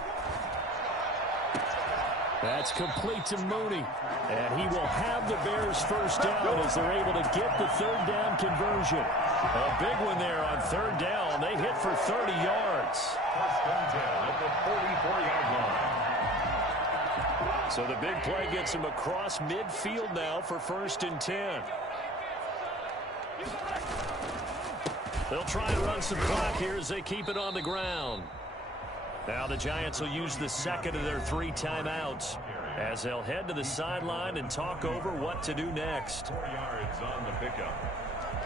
That's complete to Mooney. And he will have the Bears' 1st down as they're able to get the 3rd down conversion. A big one there on 3rd down. They hit for 30 yards. 1st and 10 at the 44-yard line. So the big play gets him across midfield now for 1st and 10. They'll try and run some clock here as they keep it on the ground. Now the Giants will use the 2nd of their 3 timeouts as they'll head to the sideline and talk over what to do next. 4 yards on the pickup.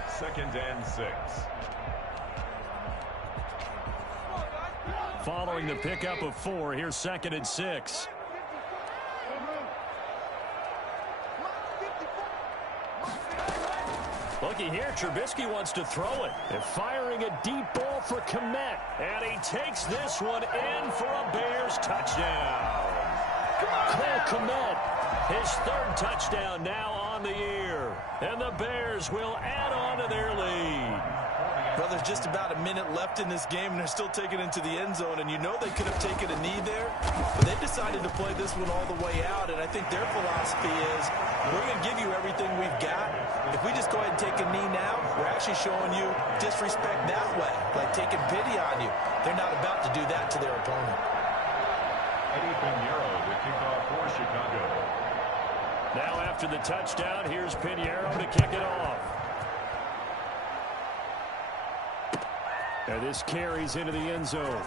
2nd and 6. Following the pickup of 4, here's 2nd and 6. Looking here, Trubisky wants to throw it. And firing a deep ball for Kmet. And he takes this one in for a Bears touchdown. Cole Kmet, his 3rd touchdown now on the year. And the Bears will add on to their lead. Well, there's just about a minute left in this game, and they're still taking it into the end zone. And you know they could have taken a knee there, but they decided to play this one all the way out. And I think their philosophy is, we're going to give you everything we've got. If we just go ahead and take a knee now, we're actually showing you disrespect that way, like taking pity on you. They're not about to do that to their opponent. Eddie Pinheiro to kick off for Chicago. Now after the touchdown, here's Pinheiro to kick it off. And this carries into the end zone.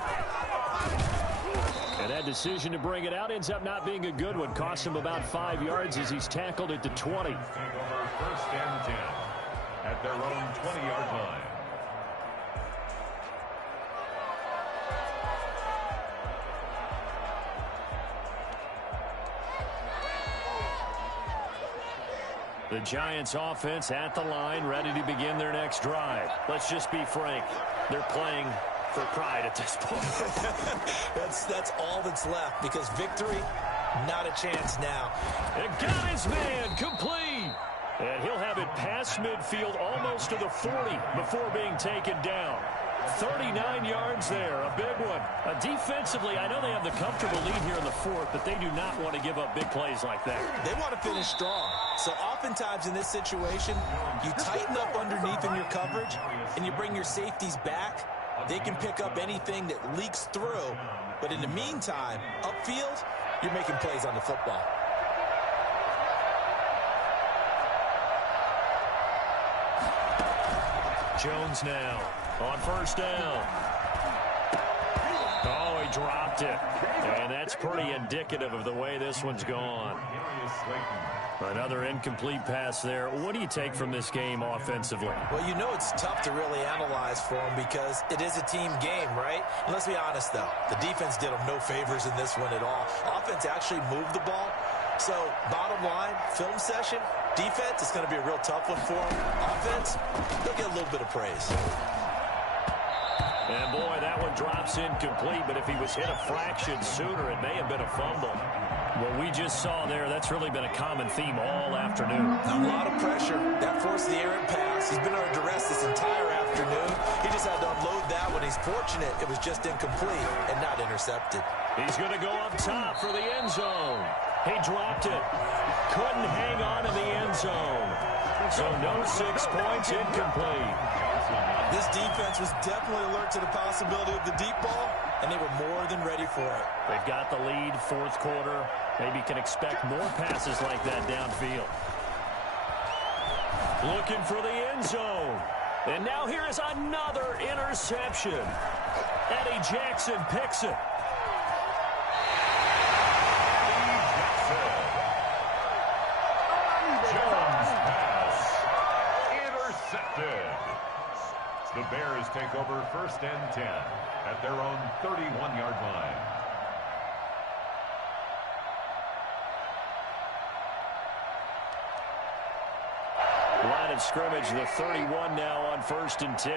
And that decision to bring it out ends up not being a good one. Cost him about 5 yards as he's tackled at the 20. Take over 1st and 10 at their own 20-yard line. The Giants offense at the line, ready to begin their next drive. Let's just be frank. They're playing for pride at this point. That's all that's left, because victory, not a chance now. And got his man complete. And he'll have it past midfield almost to the 40 before being taken down. 39 yards there, a big one. Defensively, I know they have the comfortable lead here in the fourth, but they do not want to give up big plays like that. They want to finish strong. So oftentimes in this situation, you tighten up underneath in your coverage, and you bring your safeties back. They can pick up anything that leaks through. But in the meantime, upfield, you're making plays on the football. Jones now on first down. Oh, he dropped it. And that's pretty indicative of the way this one's gone. Another incomplete pass there. What do you take from this game offensively? Well, you know it's tough to really analyze for them because it is a team game, right? And let's be honest, though. The defense did them no favors in this one at all. Offense actually moved the ball. So, bottom line, film session, defense, it's going to be a real tough one for them. Offense, they'll get a little bit of praise. And, boy, that one drops incomplete, but if he was hit a fraction sooner, it may have been a fumble. What we just saw there, that's really been a common theme all afternoon. A lot of pressure. That forced the errant pass. He's been under duress this entire afternoon. He just had to unload that one. He's fortunate it was just incomplete and not intercepted. He's going to go up top for the end zone. He dropped it. Couldn't hang on in the end zone. So no 6 points, incomplete. This defense was definitely alert to the possibility of the deep ball, and they were more than ready for it. They've got the lead, fourth quarter. Maybe can expect more passes like that downfield. Looking for the end zone. And now here is another interception. Eddie Jackson picks it. The Bears take over first and 10 at their own 31-yard line. Line of scrimmage, the 31 now on first and 10.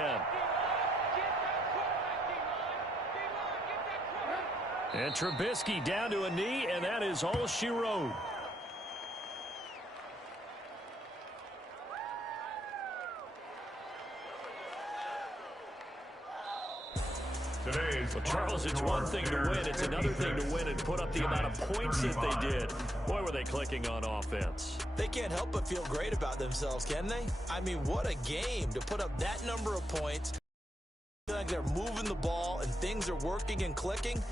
And Trubisky down to a knee, and that is all she wrote. Well, Charles, it's one thing to win. It's another thing to win and put up the amount of points that they did. Boy, were they clicking on offense. They can't help but feel great about themselves, can they? I mean, what a game to put up that number of points. Like they're moving the ball and things are working and clicking.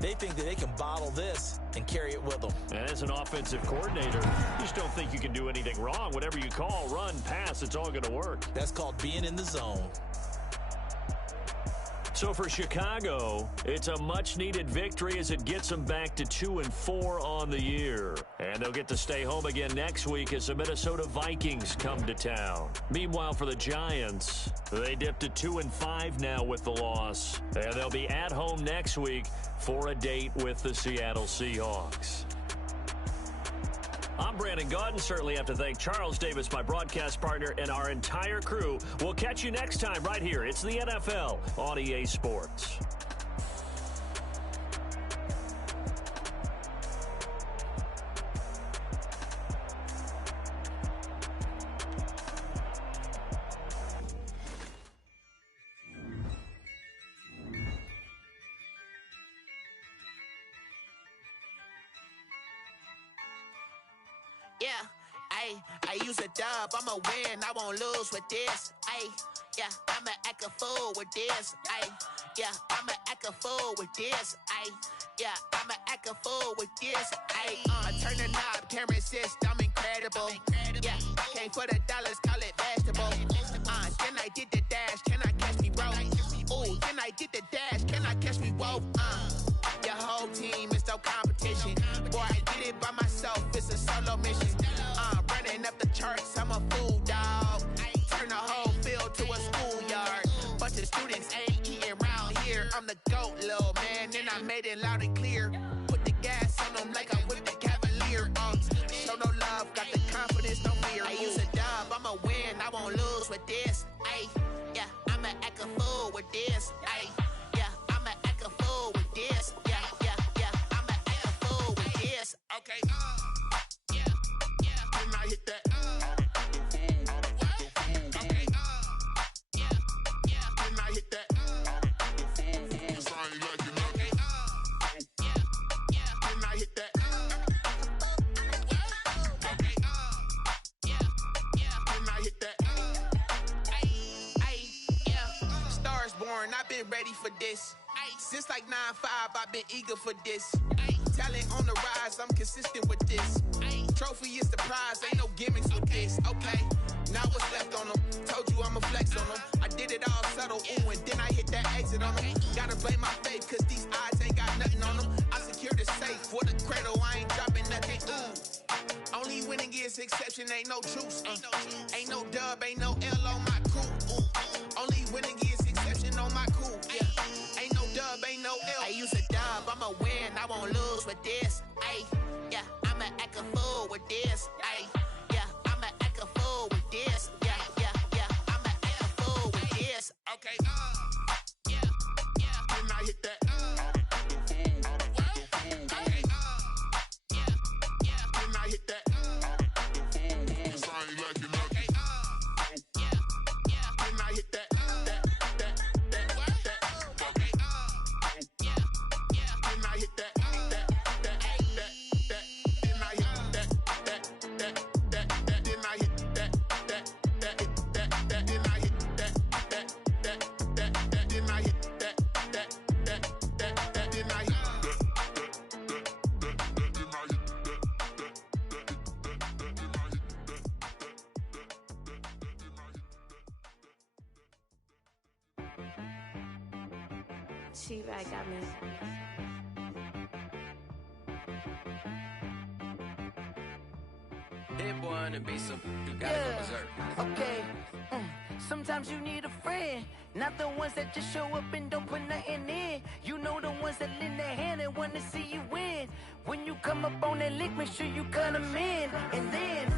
They think that they can bottle this and carry it with them. And as an offensive coordinator, you just don't think you can do anything wrong. Whatever you call, run, pass, it's all going to work. That's called being in the zone. So for Chicago, it's a much-needed victory as it gets them back to 2-4 on the year. And they'll get to stay home again next week as the Minnesota Vikings come to town. Meanwhile, for the Giants, they dipped to 2-5 now with the loss. And they'll be at home next week for a date with the Seattle Seahawks. I'm Brandon Gaudin. Certainly have to thank Charles Davis, my broadcast partner, and our entire crew. We'll catch you next time right here. It's the NFL on EA Sports. I use a dub, I'ma win, I won't lose with this. Yeah, I'ma act a fool with this. Yeah, I'ma act a fool with this. Yeah, I'ma act a fool with this. Turn the knob, can't resist, I'm incredible. Yeah, came for the dollars, call it vegetable. Then I did the dash, can I catch me, bro? Ooh, then I did the dash, can I catch me, whoa? Your whole team is no competition. Boy, I did it by myself, it's a solo mission. Running up the charts, I'm a fool, dog. Turn the whole field to a schoolyard. Bunch of students ain't eating around here. I'm the GOAT, little man, and I made it loud and clear. Put the gas on them like I'm with the Cavalier. Show no love, got the confidence, no fear. I use a dub, I'ma win, I won't lose with this. Yeah, I'ma act a fool with this. Yeah, fool with this. Yeah, yeah, yeah, I'ma act a fool with this. Okay, yeah, yeah, then I hit that. Okay, yeah, yeah, then I hit that. Cause I ain't like it, okay, yeah, yeah, then I hit that. Okay, yeah, yeah, then I hit that. Ay, yeah, Stars born, I've been ready for this. Since like 9-5, I've been eager for this. Talent on the rise, I'm consistent with this. Trophy is the prize, ain't no gimmicks with this. Okay, now what's left on them? Told you I'ma flex on them. I did it all subtle, ooh, and then I hit that exit on them. Gotta blame my faith, cause these odds ain't got nothing on them. I secured the safe for the cradle, I ain't dropping nothing, ooh. Only winning is exception, ain't no truce. Ain't no dub, ain't no L on my crew. Only winning is exception on my crew. Yeah. Ain't no dub, ain't no L. I use a dub, I'ma win, I won't lose with this. Ay, yeah, I'ma act a fool with this. Ay, yeah, I'ma act a fool with this. Yeah, yeah, yeah, I'ma act a fool with this. Okay, yeah, yeah, then I hit that. Okay, yeah, yeah, then I hit that. Cause I ain't like it, okay, yeah, yeah, then I hit that. She-Rag got me. Hit boy on the beat, so you gotta go berserk. Okay. Sometimes you need a friend, not the ones that just show up and don't put nothing in. You know the ones that lend their hand and wanna see you win. When you come up on that lick, make sure you cut them in. And then,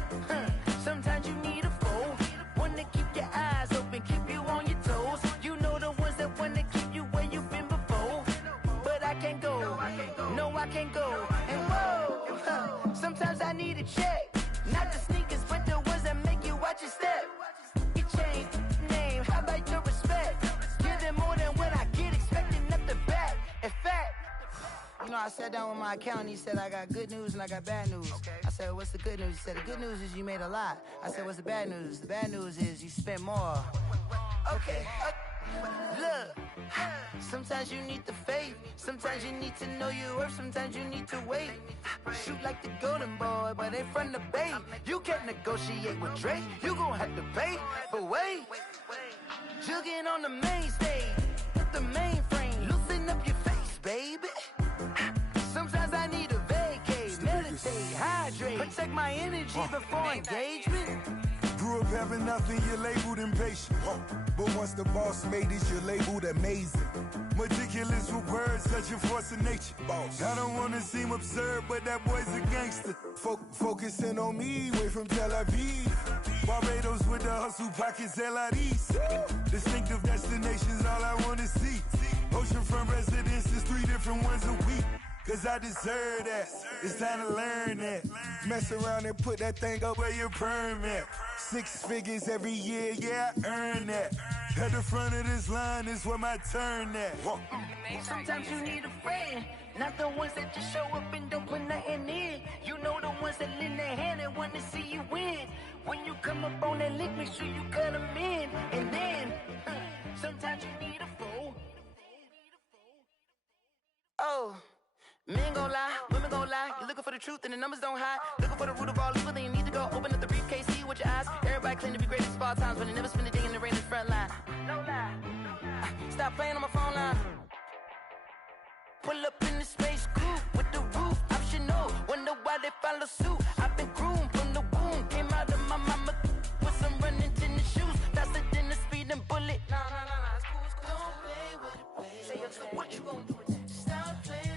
sometimes you need a foe, one to keep your eyes open, keep you on your toes. You know the ones that wanna keep you where you've been before. But I can't go, no I can't go. And whoa, sometimes I need a check, not the sneakers but the ones that make you watch your step. You change name, how about your respect? Give them more than what I get, expecting nothing back. In fact, you know, I sat down with my accountant, he said I got good news and I got bad news. I said, what's the good news? He said, the good news is you made a lot. I said, what's the bad news? The bad news is you spent more. Okay, look, sometimes you need the faith, sometimes you need to know your worth, sometimes you need to wait. Shoot like the golden boy, but ain't from the bay. You can't negotiate with Drake, you gon' have to pay. But wait, jugging on the main stage, the mainframe, loosen up your face, baby. Sometimes I need a vacate, meditate, hydrate, protect my energy before engagement. Grew up having nothing, you're labeled impatient. But once the boss made it, you're labeled amazing. Meticulous with words, such a force of nature. I don't wanna seem absurd, but that boy's a gangster. Focusing on me, way from Tel Aviv. Barbados with the hustle pockets, LIDs. Distinctive destinations, all I wanna see. Oceanfront residences, 3 different ones a week. Cause I deserve that, it's time to learn that. Mess around and put that thing up where your permit. 6 figures every year, yeah, I earn that. At the front of this line is where my turn at. Sometimes you need a friend, not the ones that just show up and don't put nothing in. You know the ones that lend their hand and want to see you win. When you come up on that lick, make sure you cut them in. And then, sometimes you need a foe. Oh. Men gon' lie, women gon' lie. You're looking for the truth and the numbers don't hide. Looking for the root of all evil, then you need to go open up the briefcase, see with your eyes. Everybody claim to be great in small times, but they never spend a day in the rain in the front line. No lie. Stop playing on my phone line. Pull up in the space coupe with the roof optional. Wonder why they follow suit. I've been groomed from the womb. Came out of my mama with some running tennis shoes. Faster than the speeding bullet. No, it's cool, it's cool. Don't play with it, baby. Say what you gon' do? Stop playing.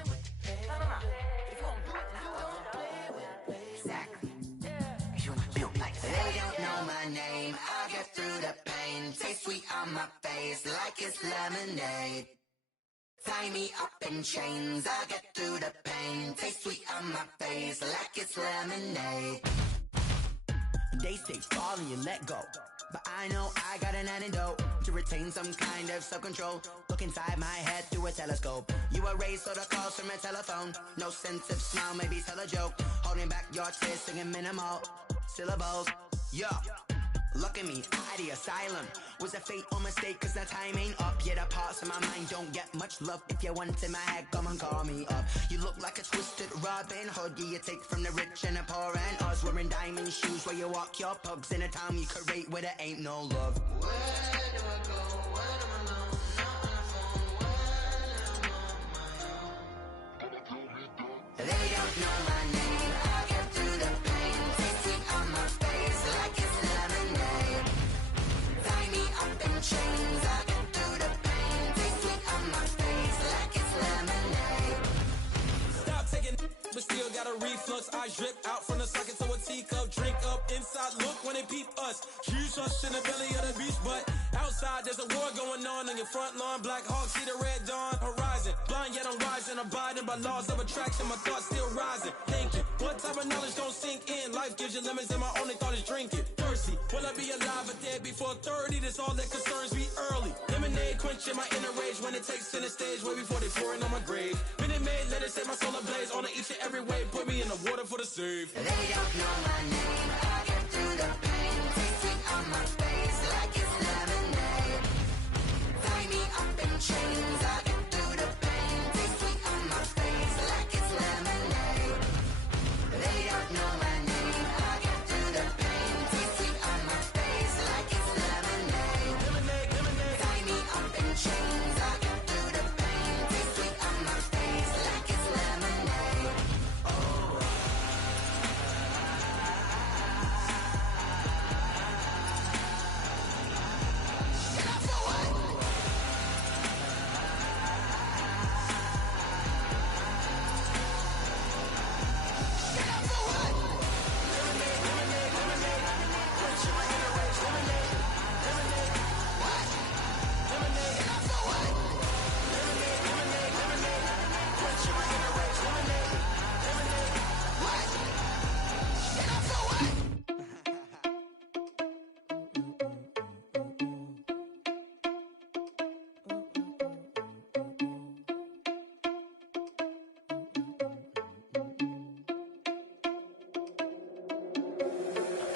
I'll get through the pain. Taste sweet on my face like it's lemonade. Tie me up in chains, I'll get through the pain. Taste sweet on my face like it's lemonade. They say fall and you let go, but I know I got an antidote to retain some kind of self-control. Look inside my head through a telescope. You erase all the calls from a telephone. No sense of smile, maybe tell a joke. Holding back your tears, singing minimal syllables. Yeah. Look at me, out of the asylum. Was a fate or mistake, cause the time ain't up. Yet a parts of my mind don't get much love. If you want in my head, come and call me up. You look like a twisted Robin Hood. Yeah, you take from the rich and the poor and us. Wearing diamond shoes where you walk your pugs. In a town you create where there ain't no love. Where do I go? Where do I know? Not on the phone. When I'm on my own. They don't know my name. I'll get through the pain. Taste it on my face like it's lemonade. Tie me up in chains. I'll get through the pain. Taste it on my face like it's lemonade. Stop taking, but still got a reflux. I drip out from the socket to a teacup. Drink up inside, look when they peep us. Huge us in the belly of the beach, but outside there's a war going on your front lawn. Black Hawk, see the red dawn horizon. Blind yet I'm rising, abiding by laws of attraction. My thoughts still rising. Thinking, what type of knowledge don't sink in? Life gives you lemons and my only thought is drinking. Thirsty, will I be alive or dead before 30? That's all that concerns me early. Lemonade quenching my inner rage when it takes center stage way before they pour it on my grave. Minute Maid, let it set my soul ablaze on each and every way. Put me in the water for the save. They don't know my name. I get through the pain. Taste it on my face like it's lemonade. Tie me up in chains. I get through the pain. Taste it on my face like it's lemonade. They don't know my name. I get through the pain. Taste it on my face like it's lemonade. Tie me up in chains. I get through the pain. Taste it on my face like it's lemonade.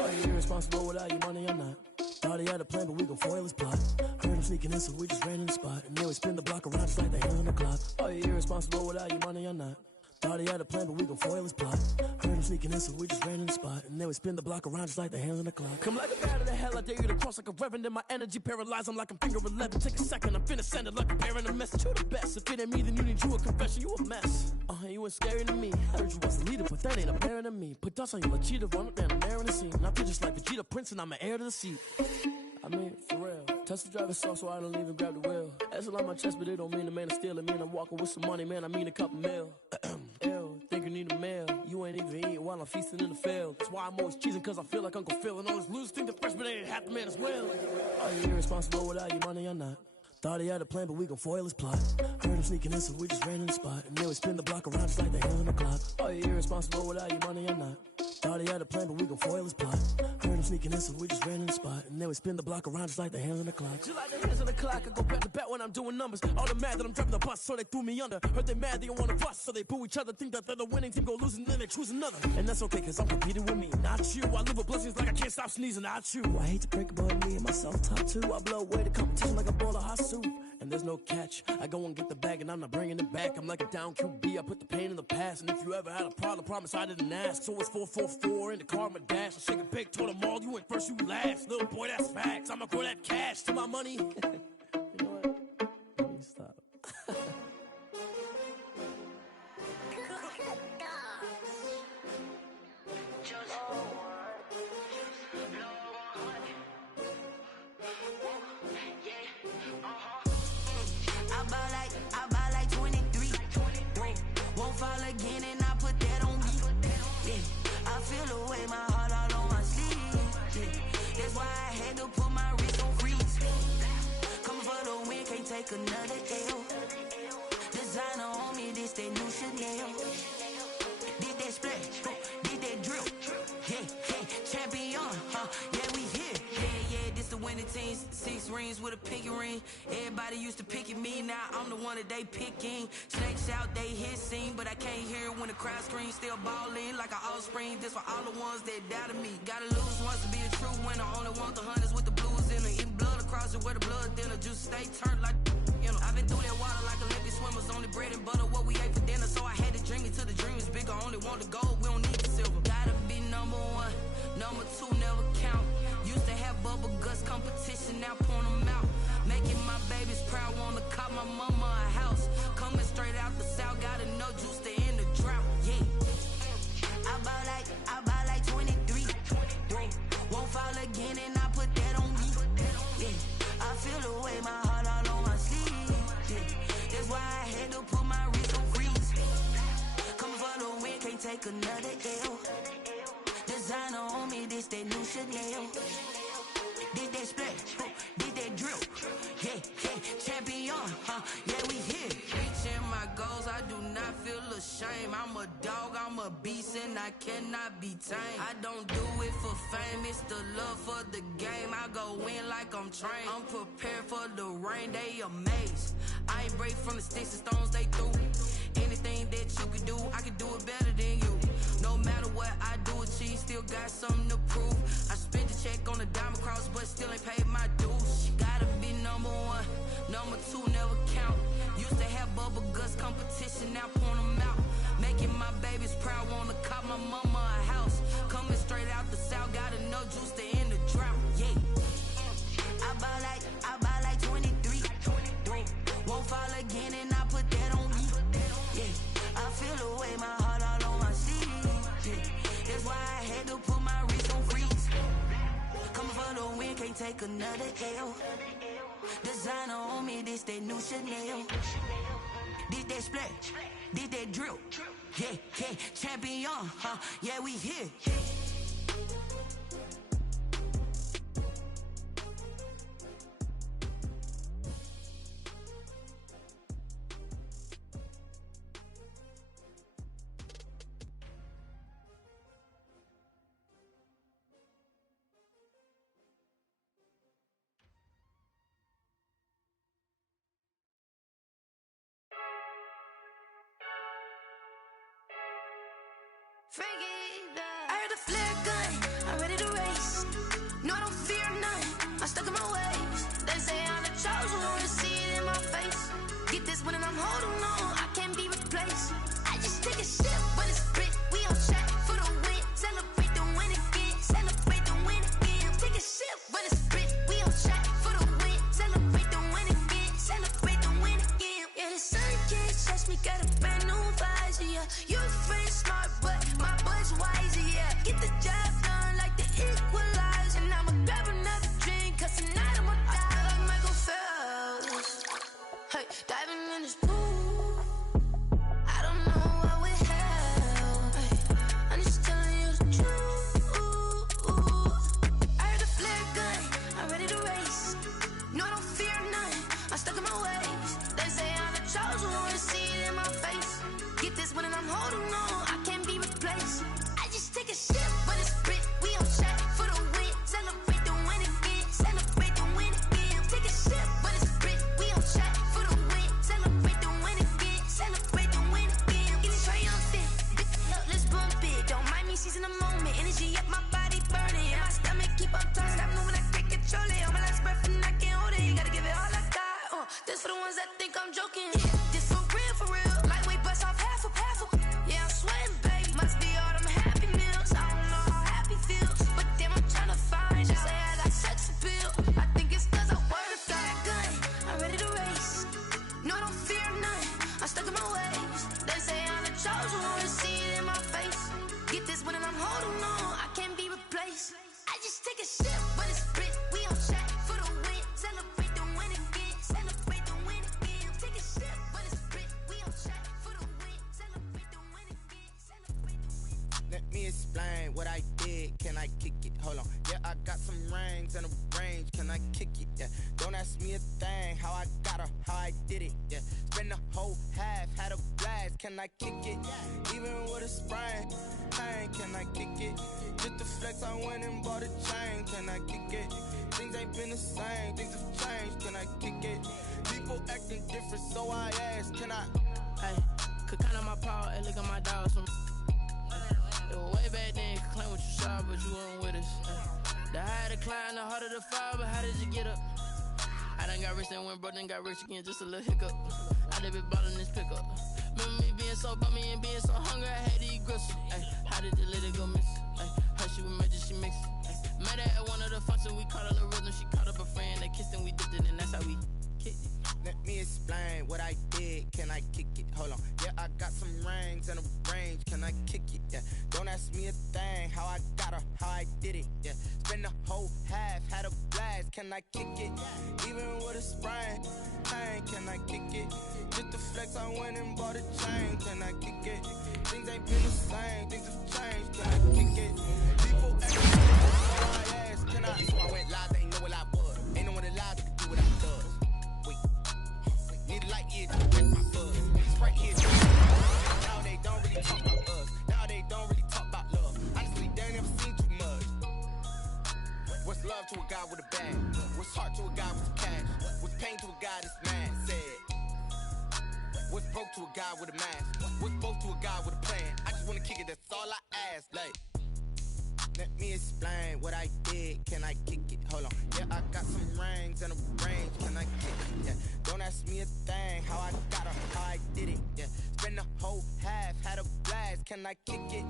Are you irresponsible without your money or not? Thought he had a plan, but we gon' foil his plot. Heard him sneaking in, so we just ran in the spot. And then we spin the block around just like the hell on the clock. Are you irresponsible without your money or not? Thought he had a plan, but we gon' foil his plot. Heard him sneaking in, so we just ran in the spot. And then we spin the block around just like the hell on the clock. Come like a bat of the hell, I dare you to cross like a reverend. And my energy paralyzed, I'm like I'm finger 11. Take a second, I'm finna send it like a bear in a message. You the best, if it ain't me, then you need you a confession. You a mess, you ain't scary to me. Heard you was a leader, but that ain't a bear to me. Put dust on you like cheetah, run up down the air in the scene. And I feel just like Vegeta Prince, and I'm an heir to the seat. I mean, for real. Touch the driver's sauce so I don't even grab the wheel. That's on my chest, but it don't mean the man is stealing. Mean I'm walking with some money, man, I mean a couple mil. Ew, think you need a meal. You ain't even eating while I'm feasting in the field. That's why I'm always cheesing, cause I feel like Uncle Phil. And all those losers think the freshman ain't half the man as well. Are you irresponsible without your money or not? Thought he had a plan, but we gon' foil his plot. Heard him sneaking in, so we just ran in the spot. And then we spin the block around just like the hell on the clock. Are you irresponsible without your money or not? Thought he had a plan, but we gon' foil his plot. Heard him sneaking in, so we just ran in the spot. And then we spin the block around just like the hands on the clock. Just like the hands on the clock, I go back to back when I'm doing numbers. All the mad that I'm driving the bus, so they threw me under. Heard they mad, they don't wanna bust, so they boo each other. Think that they're the winning team, go losing, then they choose another. And that's okay, cause I'm competing with me, not you. I live with blessings like I can't stop sneezing, not you. I hate to break it, but me and myself top two. I blow away the competition like a bowl of hot soup. And there's no catch. I go and get the bag and I'm not bringing it back. I'm like a down QB, I put the pain in the past. And if you ever had a problem, promise I didn't ask. So it's 444 in the car, my dash. I shake a big, told them all, you went first, you last. Little boy, that's facts. I'ma grow that cash to my money. You know what? Let me stop. I buy like 23. Won't fall again and I put that on me. Yeah, I feel the way, my heart all on my sleeve. Yeah, that's why I had to put my wrist on freeze. Coming for the win, can't take another L. Designer on me, this that new Chanel. Did that splash, did that drill. Yeah, champion, yeah, we here. Yeah, this the winning team. 6 rings with a pinky ring. Everybody used to pick at me, now I'm the one that they picking. Snakes out, they hit scene, but I can't hear when the crowd screams. Still ballin' like an offspring. This for all the ones that doubted me. Gotta lose once to be a true winner. Only want the hunters with the blues in it. Eating blood across it where the blood thinner. Just stay turned like, you know. I've been through that water like Olympic swimmers. Only bread and butter, what we ate for dinner. So I had to dream it till the dream is bigger. Only want the gold, we don't need the silver. Gotta be number 1, number 2 never count. Used to have bubble guts competition, now point them out. Making my babies proud, wanna cop my mama a house. Coming straight out the south, gotta know juice to end the drought. Yeah, I buy like 23. Won't fall again and I put that on me. Yeah, I feel the way, my heart all on my sleeve. Yeah, that's why I had to put my wrist on freeze. Coming for the win, can't take another L. Designer on me, this that new Chanel. Did that splash, did that drill. Yeah, champion, yeah, we here. Reaching my goals, I do not feel ashamed. I'm a dog, I'm a beast, and I cannot be tamed. I don't do it for fame, it's the love for the game. I go in like I'm trained. I'm prepared for the rain, they amazed. I ain't break from the sticks and stones they threw. Anything that you can do, I can do it better than you. No matter what I do, achieve, still got something to prove. I spent the check on the diamond cross, but still ain't paid my dues. Gotta be number 1, number 2 never count. Used to have bubble guts competition, now point them out. Making my babies proud, wanna cop my mama a house. Coming straight out the south, gotta know juice to end the drought. Yeah, I buy like 23. Won't fall again and I put that on me. Yeah, I feel the way, my heart all on my sleeve. Yeah, that's why I had to put my wrist on freeze. Coming for the win, can't take another L. Designer on me, this that new Chanel. Did that splash, did that drill. Yeah, champion, yeah, we here. I heard the flare gun, I'm ready to race. No, I don't fear none, I'm stuck in my ways. They say I'm the chosen one, to see it in my face. Get this one and I'm holding on, I can't be replaced. I just take a sip when it's split, we on track for the win. Celebrate the win again, celebrate the win again. Take a sip when it's split, we on track for the win. Celebrate the win again, celebrate the win again. Yeah, the sun can't touch me, got a brand new visor, yeah. You friend smart, but my boy's wiser, yeah. Get the job done like the equalizer. And I'ma grab another drink, cause tonight I'ma die like Michael Phelps. Hey, diving in this pool, I don't know what would help. Hey, I'm just telling you the truth. I heard the flare gun, I'm ready to race. No, I don't fear none, I'm stuck in my ways. They say I'm the chosen one, to see it in my face. Get this one and I'm holding on, I can't be replaced. I just take a sip when it's split, we on track for the win. Celebrate the win again, celebrate the win again. Take a sip when it's split, we on track for the win. Celebrate the win again, celebrate the win again. Get it triumphant, look, let's bump it. Don't mind me seizing the moment, energy up my body burning. And my stomach keep on turning, stop moving, I can't control it. On my last breath and I can't hold it, you gotta give it all I got. This for the ones that think I'm joking. This for real, lightweight bust off half a. Yeah, I'm sweating, baby. Must be all them happy meals. I don't know how happy feels, but damn, I'm tryna find out. Say I got sex appeal. I think it's cause I work that gun. I'm ready to race. No, I don't fear none, I'm stuck in my ways. They say I'm the chosen one, to see it in my face. Get this one and I'm holding on, I can't be replaced. I just take a sip when it's split, we on track for the win. Celebrate the win again, celebrate the win again. Take a sip when it's split, we on track for the win. Celebrate the win again, celebrate the win. Let me explain what I did, can I kick it? Hold on, yeah, I got some rings and a range, can I kick it? yeah. Don't ask me a thing, how I got her, how I did it, yeah. Spend the whole half, had a blast, can I kick it? Even with a sprain, pain, can I kick it? Just to flex, I went and bought a chain, can I kick it? Things ain't been the same, things have changed, can I kick it? People acting different, so I ask, can I? Hey, could count on my power, hey, look at my dogs from. It was way back then, could claim what you saw, but you weren't with us. The higher the climb, the harder the fall, but how did you get up? I done got rich and went broke, then got rich again, just a little hiccup. I done been ballin' this pickup. Remember me being so bummy and being so hungry, I had to eat gristle. Ay, how did the lady go miss? Ay, her she was magic, she mixed. Met her at one of the functions, we caught a little rhythm, she caught up a friend, they kissed and we dipped it, and that's how we kicked it. Let me explain what I did, can I kick it? Hold on, yeah, I got some rings and a range, can I kick it? Yeah, don't ask me a thing, how I got her, how I did it, yeah. Spend the whole half, had a blast, can I kick it? Even with a sprain, pain, can I kick it? Just to flex, I went and bought a chain, can I kick it? Things ain't been the same, things have changed, can I kick it? People acting different, so I ask, can I? So I went live, they ain't know what I was. Ain't no one alive that could do what I does. Wait, need a light year to catch my buzz. It's right here. Now they don't really talk about us. Now they don't really talk about love. Honestly, they ain't never seen too much. What's love to a guy with a bag? What's heart to a guy with cash? What's pain to a guy that's mad? Said. What's broke to a guy with a mask? What's both to a guy with a plan? I just wanna kick it, that's all I ask. Like, let me explain what I did, can I kick it? Hold on, yeah, I got some rings and a range, can I kick it? Yeah, don't ask me a thing, how I got her, how I did it? Yeah, spend the whole half, had a blast, can I kick it?